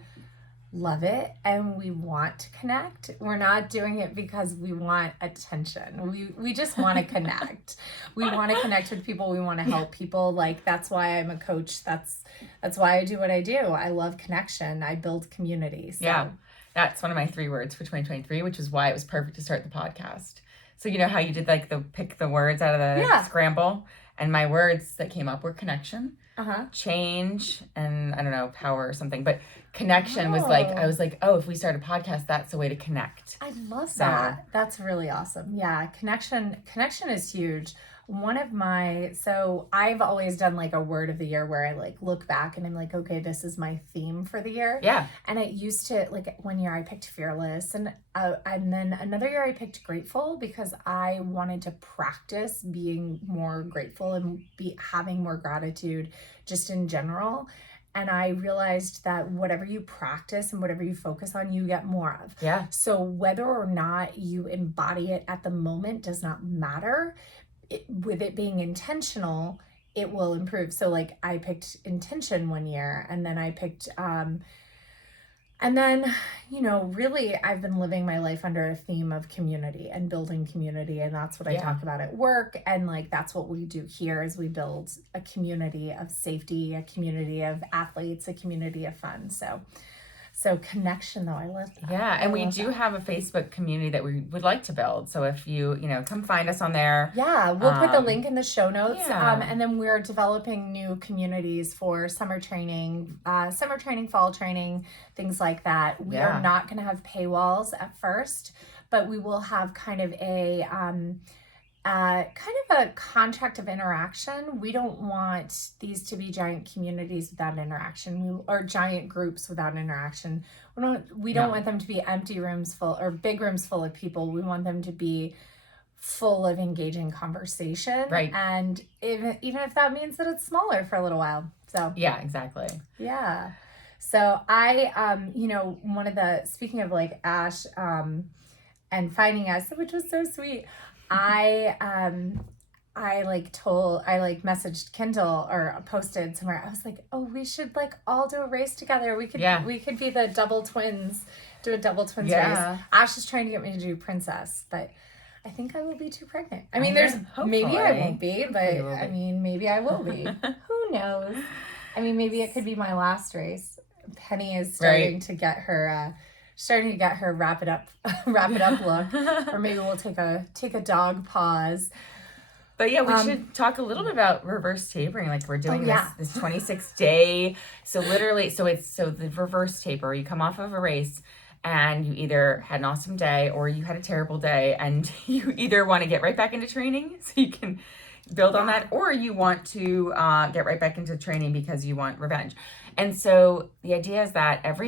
love it and we want to connect. We're not doing it because we want attention. We just want to connect. We want to connect with people. We want to help people. Like, that's why I'm a coach. That's why I do what I do. I love connection. I build community. So. Yeah. That's one of my 3 words for 2023, which is why it was perfect to start the podcast. So you know how you did like pick the words out of the scramble, and my words that came up were connection, change, and I don't know, power or something. But connection was like, I was like, oh, if we start a podcast, that's a way to connect. I love that. That's really awesome. Yeah, connection is huge. So I've always done like a word of the year where I like look back and I'm like, okay, this is my theme for the year. Yeah. And it used to, like, one year I picked fearless, and then another year I picked grateful, because I wanted to practice being more grateful and having more gratitude just in general. And I realized that whatever you practice and whatever you focus on, you get more of. Yeah. So whether or not you embody it at the moment does not matter. With it being intentional, it will improve. So like I picked intention one year, and then I picked really I've been living my life under a theme of community and building community, and that's what I talk about at work, and like that's what we do here is we build a community of safety, a community of athletes, a community of fun. So connection, though, I love that. Yeah, and we do have a Facebook community that we would like to build. So if you come find us on there. Yeah, we'll put the link in the show notes. And then we're developing new communities for summer training, fall training, things like that. We are not going to have paywalls at first, but we will have kind of a contract of interaction. We don't want these to be giant communities without interaction, or giant groups without interaction. We don't want them to be empty rooms full or big rooms full of people. We want them to be full of engaging conversation. Right. And even if that means that it's smaller for a little while. So yeah, exactly. Yeah. So I speaking of like Ash and finding us, which was so sweet. I messaged Kendall or posted somewhere. I was like, oh, we should like all do a race together. We could be the double twins, do a double twins race. Ash is trying to get me to do princess, but I think I will be too pregnant. I mean, maybe I won't be, but I mean, maybe I will be. Who knows? I mean, maybe it could be my last race. Penny is starting to get her wrap it up look, or maybe we'll take a dog pause. But yeah, we should talk a little bit about reverse tapering. Like we're doing this 26 day. So literally, so the reverse taper, you come off of a race and you either had an awesome day or you had a terrible day, and you either want to get right back into training so you can build on that, or you want to get right back into training because you want revenge. And so the idea is that for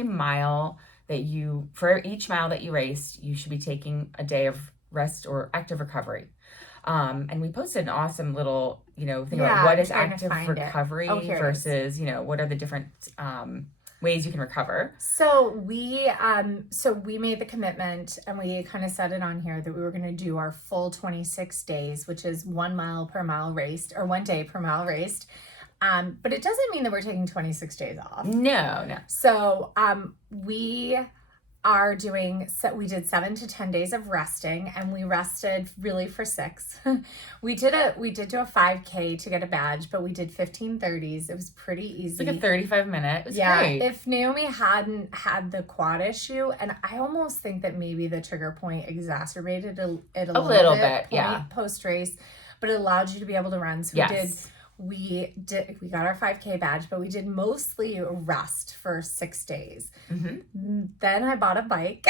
each mile that you raced, you should be taking a day of rest or active recovery. And we posted an awesome little, thing about what is active recovery versus, what are the different ways you can recover. So we made the commitment, and we kind of said it on here, that we were going to do our full 26 days, which is 1 mile per mile raced, or 1 day per mile raced. But it doesn't mean that we're taking 26 days off. No. So we are doing, so we did 7 to 10 days of resting, and we rested really for 6. we did do a 5K to get a badge, but we did 15:30s. It was pretty easy. It's like a 35-minute. It was yeah, great. if Naomi hadn't had the quad issue, and I almost think that maybe the trigger point exacerbated it a little bit yeah, post race, but it allowed you to be able to run. So we got our 5K badge, but we did mostly rest for 6 days. Then I bought a bike,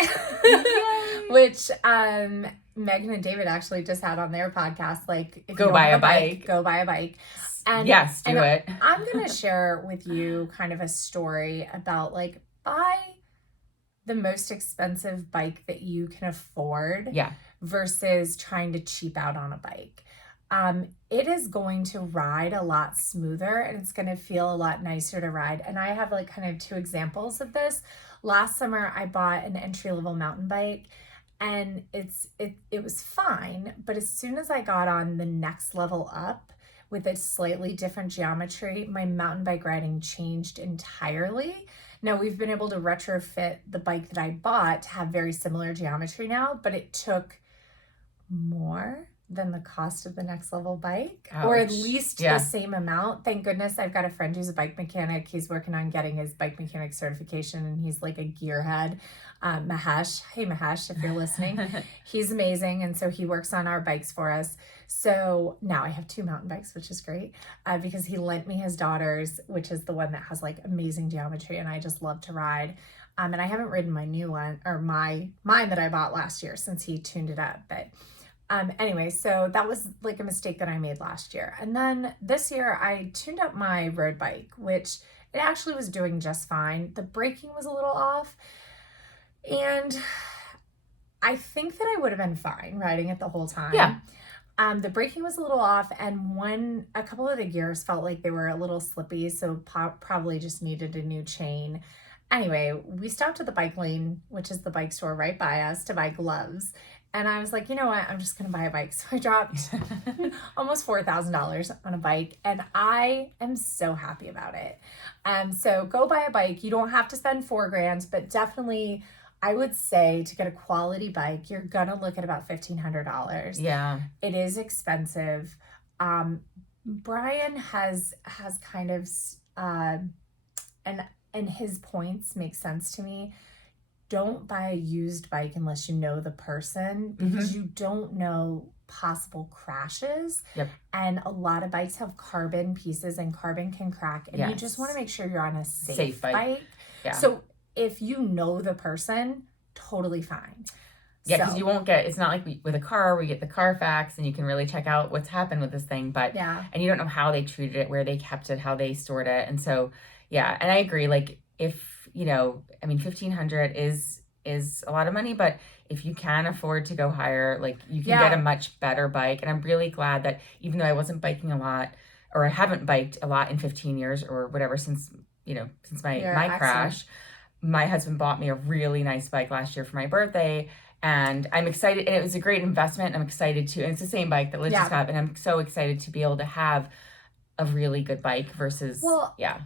which Megan and David actually just had on their podcast, like, if go you buy don't a have bike. Go buy a bike. And yes, do it. I'm going to share with you kind of a story about, like, buy the most expensive bike that you can afford versus trying to cheap out on a bike. It is going to ride a lot smoother, and it's going to feel a lot nicer to ride. And I have, like, kind of 2 examples of this. Last summer, I bought an entry-level mountain bike, and it was fine. But as soon as I got on the next level up with a slightly different geometry, my mountain bike riding changed entirely. Now, we've been able to retrofit the bike that I bought to have very similar geometry now, but it took more than the cost of the next level bike. Ouch. Or at least the same amount. Thank goodness I've got a friend who's a bike mechanic. He's working on getting his bike mechanic certification, and he's like a gearhead. Mahesh, hey Mahesh, if you're listening, he's amazing, and so he works on our bikes for us. So now I have 2 mountain bikes, which is great, because he lent me his daughter's, which is the one that has, like, amazing geometry, and I just love to ride. And I haven't ridden my new one, or mine that I bought last year, since he tuned it up. But anyway, so that was, like, a mistake that I made last year. And then this year I tuned up my road bike, which it actually was doing just fine. The braking was a little off, and I think that I would have been fine riding it the whole time. Yeah. The braking was a little off, and a couple of the gears felt like they were a little slippy, so probably just needed a new chain. Anyway, we stopped at the Bike Lane, which is the bike store right by us, to buy gloves. And I was like, you know what? I'm just going to buy a bike. So I dropped almost $4,000 on a bike, and I am so happy about it. So go buy a bike. You don't have to spend $4,000, but definitely I would say to get a quality bike, you're going to look at about $1,500. Yeah. It is expensive. Brian has kind of, and his points make sense to me. Don't buy a used bike unless you know the person, because you don't know possible crashes. Yep. And a lot of bikes have carbon pieces, and carbon can crack. And you just want to make sure you're on a safe bike. Yeah. So if you know the person, totally fine. Yeah, because you won't get, it's not like with a car, we get the Carfax and you can really check out what's happened with this thing. But, and you don't know how they treated it, where they kept it, how they stored it. And so, yeah, and I agree, like, if, I mean, $1,500 is a lot of money, but if you can afford to go higher, like, you can get a much better bike. And I'm really glad that even though I wasn't biking a lot, or I haven't biked a lot in 15 years or whatever, since my crash, my husband bought me a really nice bike last year for my birthday. And I'm excited, and it was a great investment. I'm excited and it's the same bike that Liz just got, and I'm so excited to be able to have a really good bike versus,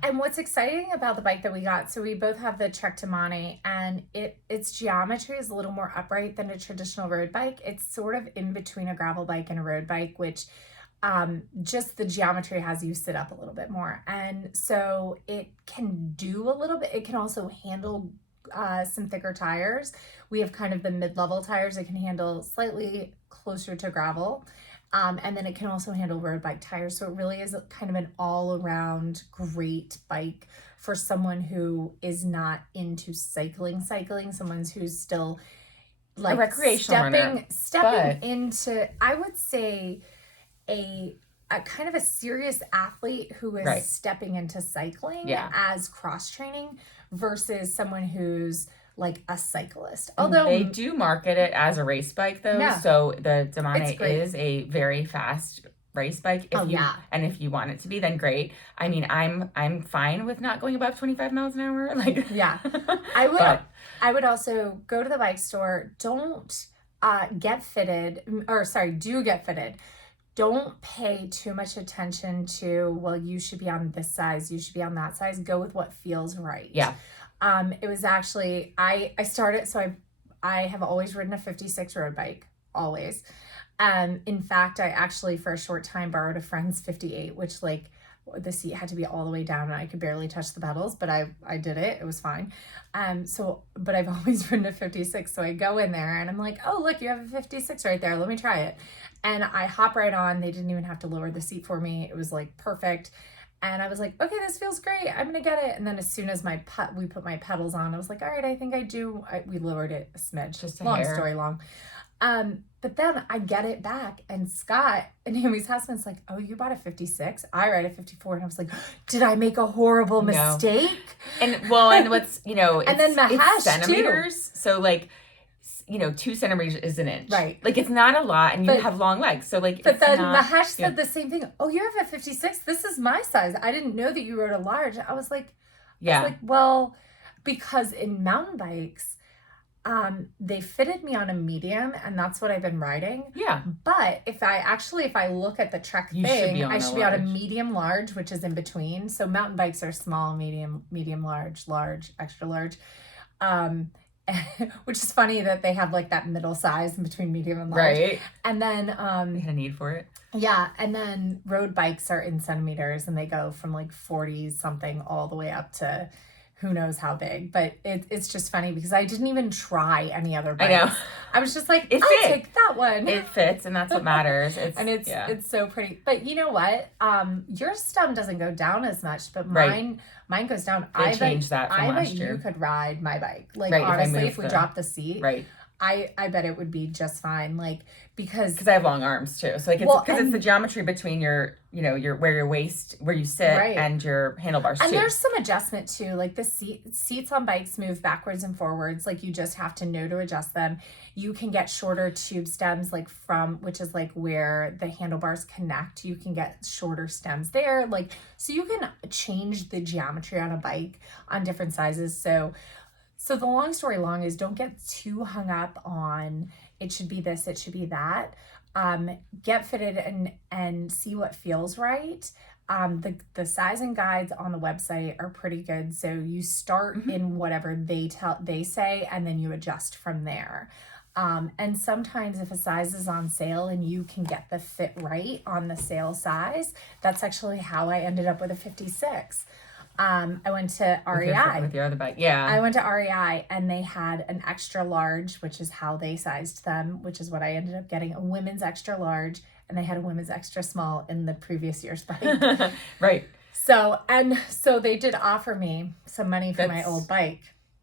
And what's exciting about the bike that we got, so we both have the Trek Timane, and its geometry is a little more upright than a traditional road bike. It's sort of in between a gravel bike and a road bike, which just the geometry has you sit up a little bit more. And so it can do a little bit, it can also handle some thicker tires. We have kind of the mid-level tires. It can handle slightly closer to gravel. And then it can also handle road bike tires. So it really is kind of an all-around great bike for someone who is not into cycling, someone who's still like a recreational stepping into, I would say, a kind of a serious athlete who is stepping into cycling as cross training versus someone who's like a cyclist. Although they do market it as a race bike though. Yeah. So the Timane is a very fast race bike. And if you want it to be, then great. I mean, I'm fine with not going above 25 miles an hour. Like, I would also go to the bike store. Don't get fitted, do get fitted. Don't pay too much attention to, well, you should be on this size, you should be on that size. Go with what feels right. Yeah. It was actually, I started, so I have always ridden a 56 road bike, always. In fact, I actually for a short time borrowed a friend's 58, which like the seat had to be all the way down and I could barely touch the pedals, but I did it. It was fine. But I've always ridden a 56. So I go in there and I'm like, oh, look, you have a 56 right there. Let me try it. And I hop right on. They didn't even have to lower the seat for me. It was like perfect. And I was like, okay, this feels great. I'm going to get it. And then as soon as we put my pedals on, I was like, all right, I think I do. We lowered it a smidge. Just a long hair. story long. But then I get it back and Scott and Naomi's husband's like, oh, you bought a 56? I ride a 54. And I was like, did I make a horrible mistake? And what's, and then Mahesh it's centimeters. Too. So like, 2 centimeters is an inch. Right. Like it's not a lot and you have long legs. So like, but then Mahesh said the same thing. Oh, you have a 56? This is my size. I didn't know that you rode a large. I was like, well, because in mountain bikes, they fitted me on a medium and that's what I've been riding. Yeah. But if I look at the Trek thing, I should be on a medium large, which is in between. So mountain bikes are small, medium, large, extra large. Which is funny that they have like that middle size in between medium and large. Right. And then they had a need for it. Yeah, and then road bikes are in centimeters and they go from like 40 something all the way up to who knows how big. But it's just funny because I didn't even try any other bikes. I know. I was just like, I'll take that one. It fits and that's what matters. It's so pretty. But you know what? Your stem doesn't go down as much, but mine goes down. They changed that from last year. You could ride my bike. Like honestly, if we drop the seat, right. I bet it would be just fine. Like because I have long arms too. So like it's the geometry between your where your waist, where you sit and your handlebars too. And there's some adjustment too. Like the seats on bikes move backwards and forwards. Like you just have to know to adjust them. You can get shorter tube stems which is like where the handlebars connect. You can get shorter stems there. Like so you can change the geometry on a bike on different sizes. So the long story long is don't get too hung up on it should be this, it should be that. Get fitted and see what feels right. The sizing guides on the website are pretty good. So you start in whatever they say, and then you adjust from there. And sometimes if a size is on sale and you can get the fit right on the sale size, that's actually how I ended up with a 56. I went to REI. With your other bike. Yeah. I went to REI and they had an extra large, which is how they sized them, which is what I ended up getting, a women's extra large, and they had a women's extra small in the previous year's bike. Right. So they did offer me some money for my old bike.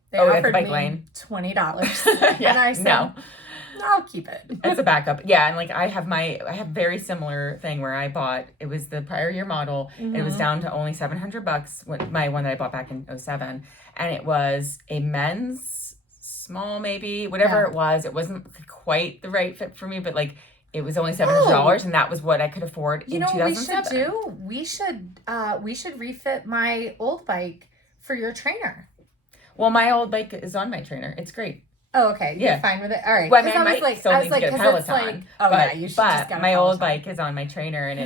They offered me $20. Yeah, and I said, no. I'll keep it. It's a backup. Yeah, and like I have very similar thing where I bought, it was the prior year model. Mm-hmm. It was down to only $700, my one that I bought back in 2007, and it was a men's small maybe, whatever it was. It wasn't quite the right fit for me, but like it was only $700 and that was what I could afford in 2007. We should refit my old bike for your trainer. Well, my old bike is on my trainer. It's great. Oh, okay. You're fine with it. All right. Well, I might still need to get a Peloton. You should just get a my Peloton. old bike is on my trainer and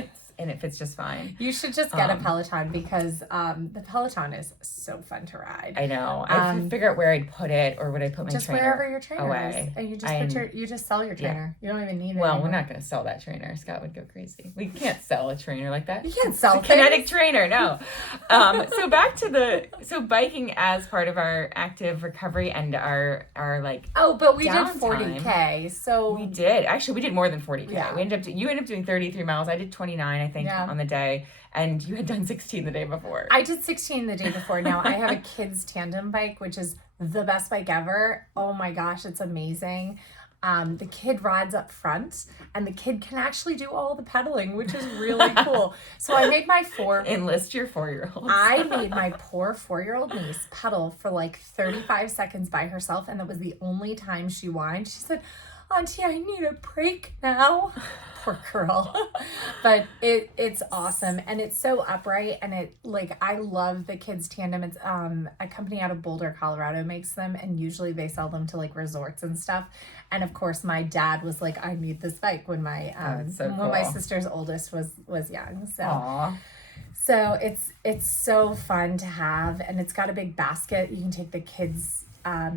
it fits just fine. You should just get a Peloton because the Peloton is so fun to ride. I know. I have to figure out where I'd put it, or would I put my just trainer wherever your trainer away. is, and you just sell your trainer. You don't even need it. Well, anymore. we're not going to sell that trainer. Scott would go crazy. We can't sell a trainer like that. You can't sell a kinetic trainer. No. So back to biking as part of our active recovery and our like. Oh, but we downtime. did 40K. So we did. Actually, we did more than 40K. Yeah. You ended up doing 33 miles. I did 29, I think, on the day. And you had done 16 the day before. I did 16 the day before. Now, I have a kid's tandem bike, which is the best bike ever. Oh my gosh, it's amazing. The kid rides up front, and the kid can actually do all the pedaling, which is really cool. So I made my Enlist your 4-year-old. I made my poor 4-year-old niece pedal for like 35 seconds by herself, and that was the only time she whined. She said, Auntie, I need a break now. Poor girl. But it's awesome, and it's so upright, and I love the kids tandem. It's a company out of Boulder, Colorado makes them, and usually they sell them to like resorts and stuff. And of course my dad was like, I need this bike when my when my sister's oldest was young. So it's so fun to have, and it's got a big basket. You can take the kids'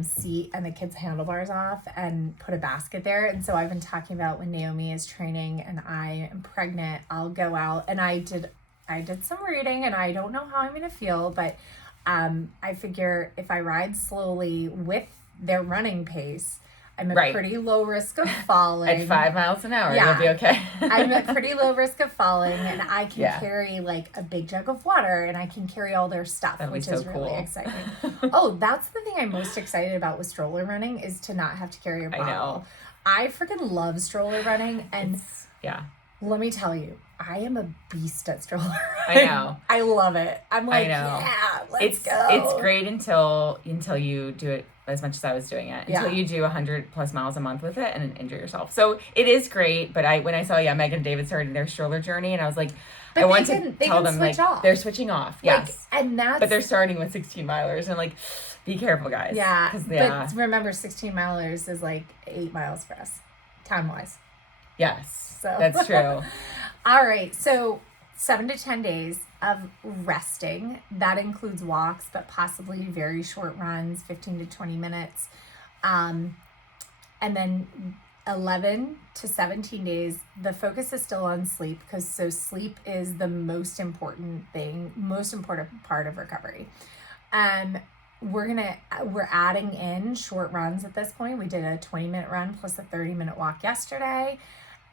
seat and the kids' handlebars off and put a basket there. And so I've been talking about when Naomi is training and I am pregnant, I'll go out, and I did some reading, and I don't know how I'm gonna feel, but I figure if I ride slowly with their running pace, I'm at pretty low risk of falling. At 5 miles an hour, you'll be okay. I'm at pretty low risk of falling, and I can carry like a big jug of water, and I can carry all their stuff, which is really exciting. Oh, that's the thing I'm most excited about with stroller running, is to not have to carry a bottle. I know. I freaking love stroller running, and let me tell you, I am a beast at stroller running. I know. I love it. I'm like, let's go. It's great until you do it as much as I was doing it. Until you do 100 plus miles a month with it and injure yourself. So it is great, but when I saw Megan and David starting their stroller journey, and I was like, but I want to tell them like off. They're switching off. Yes. But they're starting with 16 milers, and like, be careful, guys. Yeah. But remember, 16 milers is like 8 miles for us, time wise. Yes. So that's true. All right. So 7 to 10 days of resting. That includes walks, but possibly very short runs, 15 to 20 minutes. And then 11 to 17 days, the focus is still on sleep, because sleep is the most important part of recovery. We're adding in short runs at this point. We did a 20-minute run plus a 30-minute walk yesterday.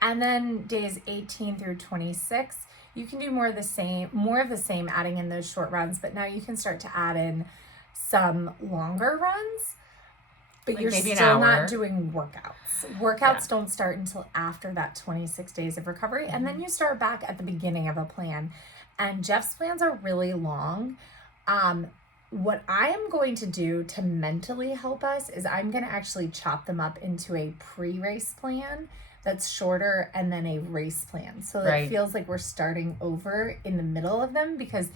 And then days 18 through 26, you can do more of the same, adding in those short runs, but now you can start to add in some longer runs, but like you're still not doing workouts. Workouts don't start until after that 26 days of recovery, and then you start back at the beginning of a plan. And Jeff's plans are really long. What I am going to do to mentally help us is I'm going to actually chop them up into a pre-race plan that's shorter, and then a race plan. So that it feels like we're starting over in the middle of them, because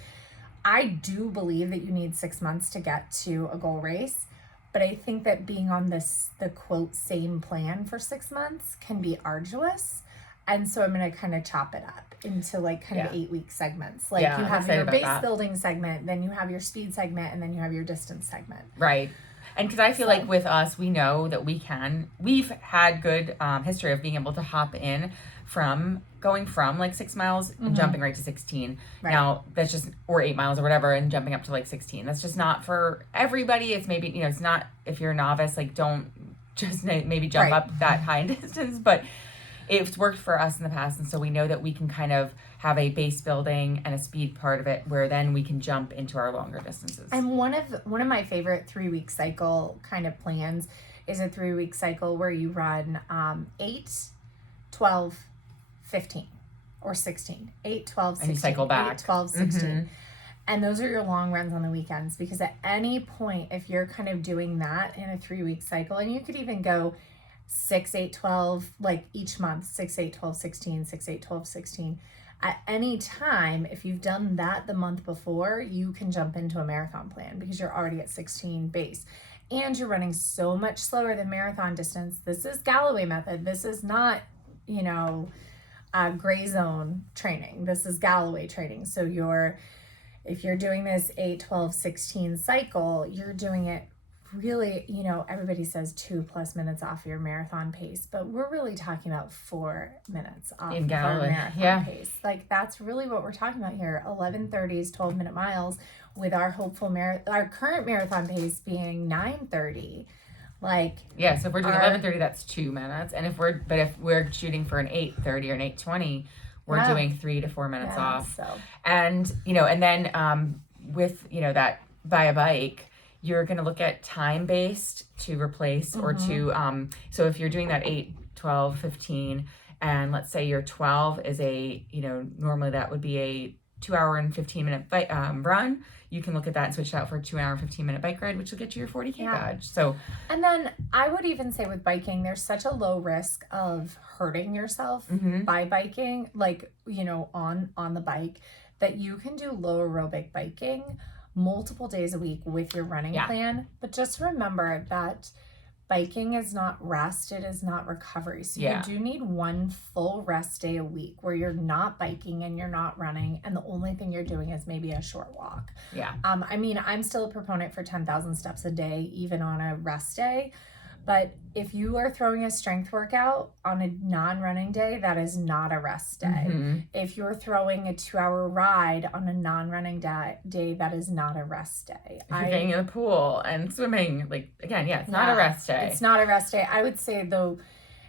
I do believe that you need 6 months to get to a goal race. But I think that being on the quote same plan for 6 months can be arduous. And so I'm going to kind of chop it up into like kind of 8-week segments. Like you have your base building segment, then you have your speed segment, and then you have your distance segment. Right. And because I feel like with us, we know that we've had good history of being able to hop in from going from like 6 miles and jumping right to 16. Right. Now that's just, or 8 miles or whatever, and jumping up to like 16. That's just not for everybody. It's maybe, it's not, if you're a novice, like don't just maybe jump up that high in distance, but it's worked for us in the past. And so we know that we can kind of have a base building and a speed part of it, where then we can jump into our longer distances. And one of my favorite 3-week cycle kind of plans is a 3-week cycle where you run 8, 12, 15, or 16. 8, 12, 16. And you cycle back. 8, 12, 16. And those are your long runs on the weekends, because at any point, if you're kind of doing that in a 3-week cycle, and you could even go 6, 8, 12, like each month, 6, 8, 12, 16, 6, 8, 12, 16. At any time, if you've done that the month before, you can jump into a marathon plan, because you're already at 16 base. And you're running so much slower than marathon distance. This is Galloway method. This is not, gray zone training. This is Galloway training. So if you're doing this 8, 12, 16 cycle, you're doing it really, everybody says 2+ minutes off your marathon pace, but we're really talking about 4 minutes off of our marathon pace. Like, that's really what we're talking about here. 11:30s, 12-minute miles, with our our current marathon pace being 9:30. Like, so if we're doing 11:30, that's 2 minutes. And if we're shooting for an 8:30 or an 8:20, we're doing 3 to 4 minutes off. So. And then with that by a bike, you're going to look at time-based to replace or to, so if you're doing that 8, 12, 15, and let's say your 12 is normally that would be a 2-hour and 15-minute run, you can look at that and switch it out for a 2-hour and 15-minute bike ride, which will get you your 40K badge. So, and then I would even say with biking, there's such a low risk of hurting yourself by biking, like, on the bike, that you can do low aerobic biking multiple days a week with your running plan. But just remember that biking is not rest, it is not recovery. So Yeah. you do need one full rest day a week where you're not biking and you're not running, and the only thing you're doing is maybe a short walk. Yeah. I mean, I'm still a proponent for 10,000 steps a day, even on a rest day. But if you are throwing a strength workout on a non-running day, that is not a rest day. Mhm. If you're throwing a 2-hour ride on a non-running day, that is not a rest day. If you're getting in the pool and swimming, like, again, yeah, it's not a rest day. It's not a rest day. I would say, though,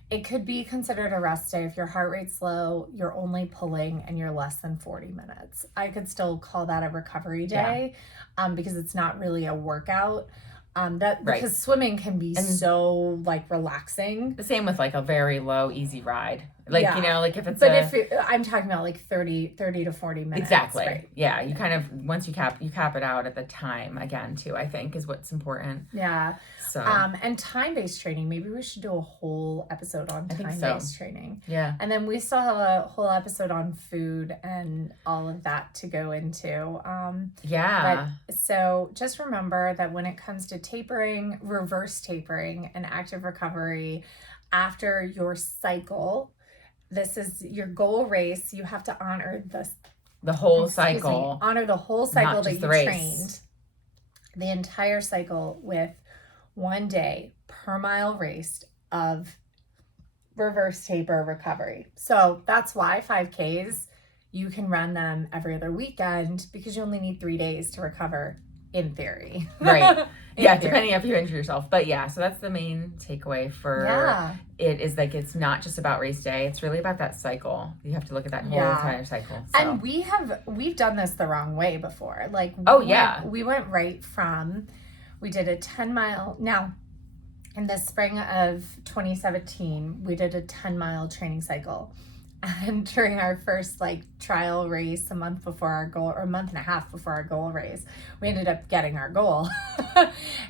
it could be considered a rest day if your heart rate's low, you're only pulling, and you're less than 40 minutes. I could still call that a recovery day, because it's not really a workout. Because swimming can be so like relaxing. The same with like a very low, easy ride. Like, you know, like if it's I'm talking about like 30 to 40 minutes. Exactly. Right? Yeah. You kind of, once you cap it out at the time again too, I think is what's important. Yeah. So, and time-based training, maybe we should do a whole episode on time-based training. Yeah. And then we still have a whole episode on food and all of that to go into. But so just remember that when it comes to tapering, reverse tapering, and active recovery after your cycle, this is your goal race. You have to honor the whole cycle. Honor the whole cycle that you the race. trained. The entire cycle with 1 day per mile raced of reverse taper recovery. So that's why 5Ks, you can run them every other weekend because you only need 3 days to recover in theory. Right. Depending if you injure yourself. But yeah, so that's the main takeaway for it is like it's not just about race day. It's really about that cycle. You have to look at that whole entire cycle. So. And we've done this the wrong way before. Like we went right from, we did a 10-mile. Now, in the spring of 2017, we did a 10-mile training cycle. And during our first like trial race a month before our goal, or a month and a half before our goal race, we ended up getting our goal.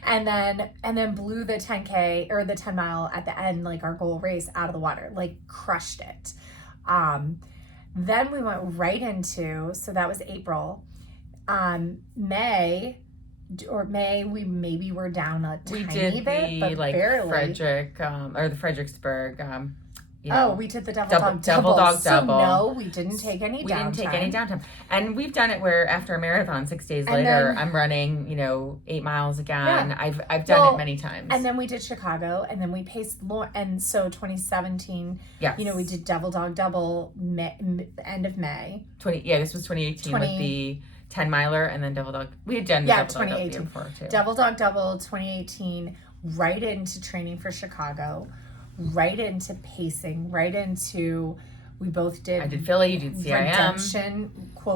and then blew the 10K or the 10 mile at the end, like our goal race, out of the water, like crushed it. Then we went right into, so that was April. May, we maybe were down a tiny bit, but like barely. Frederick, or the Fredericksburg, we did the double dog double. So no, we didn't take any downtime. And we've done it where after a marathon, 6 days later, I'm running, 8 miles again. Yeah. I've done it many times. And then we did Chicago, and then we paced and so 2017, we did double end of May. This was 2018 with the 10 miler and then double dog. We had done the double 2018 dog before too. Double dog double 2018, right into training for Chicago. Right into pacing, right into, we both did. I did Philly, you did CIM.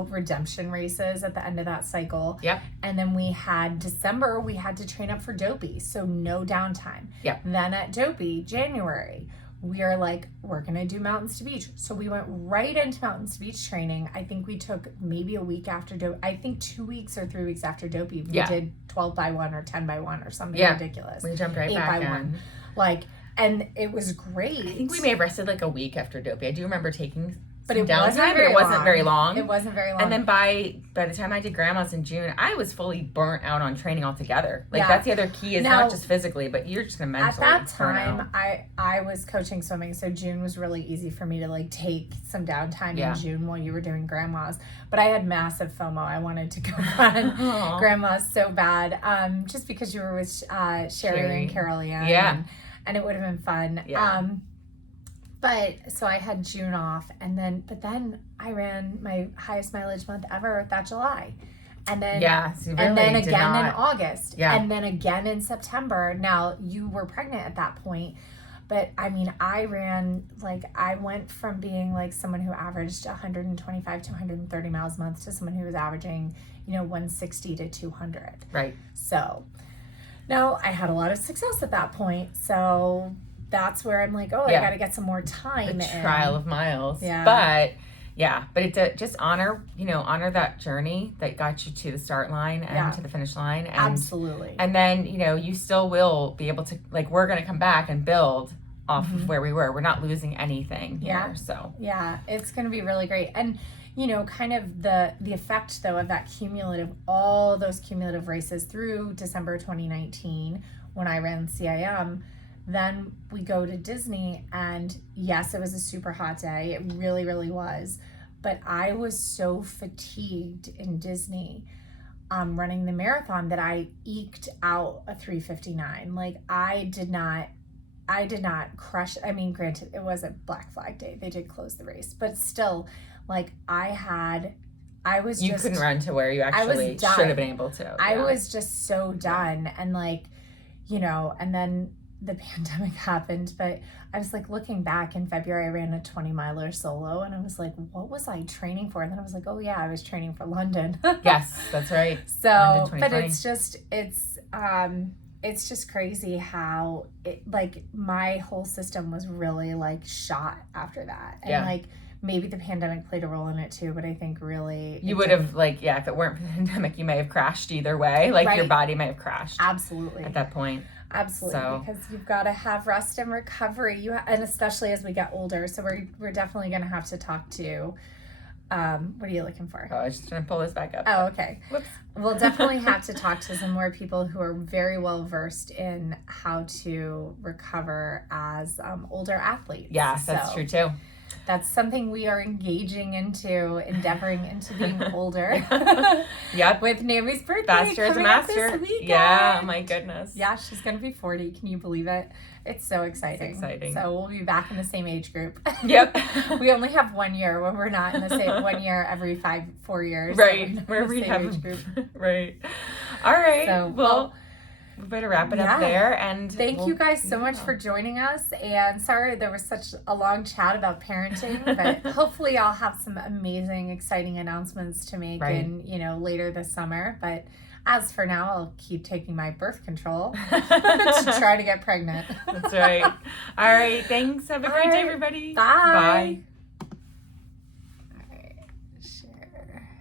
Redemption races at the end of that cycle. Yep. And then we had December, we had to train up for Dopey, so no downtime. Yep. Then at Dopey, January, we are like, we're going to do Mountains to Beach. So we went right into Mountains to Beach training. I think we took maybe a week after Dopey. I think 2 weeks or 3 weeks after Dopey, we did 12 by 1 or 10 by 1 or something ridiculous. We jumped right 8 back by in. 1. Like, and it was great. I think we may have rested like a week after Dopey. I do remember taking some downtime, but it wasn't very long. It wasn't very long. And then by the time I did Grandma's in June, I was fully burnt out on training altogether. Like that's the other key is not just physically, but you're just gonna mentally at that time, I was coaching swimming, so June was really easy for me to like take some downtime in June while you were doing Grandma's. But I had massive FOMO. I wanted to go run Grandma's so bad, just because you were with Sherry and Carol Ann. And it would have been fun. Yeah. But so I had June off, but then I ran my highest mileage month ever that July. And then again in August. Yeah. And then again in September. Now you were pregnant at that point. But I mean, I went from being like someone who averaged 125 to 130 miles a month to someone who was averaging, 160 to 200. Right. So now I had a lot of success at that point. So that's where I'm like, I got to get some more time. The trial of miles. Yeah. But it's just honor that journey that got you to the start line and to the finish line. And, absolutely. And then, you still will be able to, like, we're going to come back and build off of where we were. We're not losing anything here. So. Yeah, it's going to be really great. And, kind of the effect, though, of that all those cumulative races through December 2019 when I ran CIM, Then we go to Disney, and yes, it was a super hot day. It really, really was. But I was so fatigued in Disney running the marathon that I eked out a 3:59. Like I did not crush. I mean, granted, it wasn't Black Flag Day. They did close the race, but still, like you couldn't run to where you actually should have been able to. I was just so done. And like, and then the pandemic happened, but I was like looking back in February, I ran a 20-miler solo, and I was like, what was I training for? And then I was like, oh yeah, I was training for London. Yes, that's right. So, but it's just crazy how like my whole system was really like shot after that. And like maybe the pandemic played a role in it too, but I think really you would have like, if it weren't for the pandemic, you may have crashed either way. Like your body may have crashed. Absolutely. At that point. Absolutely, because you've got to have rest and recovery. And especially as we get older, so we're definitely going to have to talk to. What are you looking for? Oh, I was just trying to pull this back up. Oh, okay. Whoops. We'll definitely have to talk to some more people who are very well versed in how to recover as older athletes. Yeah, that's true too. That's something we are endeavoring into being older. Yep. With Naomi's birthday Faster as a master. Yeah, my goodness. Yeah, she's going to be 40. Can you believe it? It's so exciting. It's exciting. So we'll be back in the same age group. Yep. We only have 1 year when we're not in the same 1 year every 4 years. Right. Where we have age group. Right. All right. So, well, we better wrap it up there. And thank you guys so much for joining us. And sorry there was such a long chat about parenting, but hopefully I'll have some amazing, exciting announcements to make in later this summer. But as for now, I'll keep taking my birth control to try to get pregnant. That's right. All right. Thanks. Have a great day, everybody. Bye. Bye.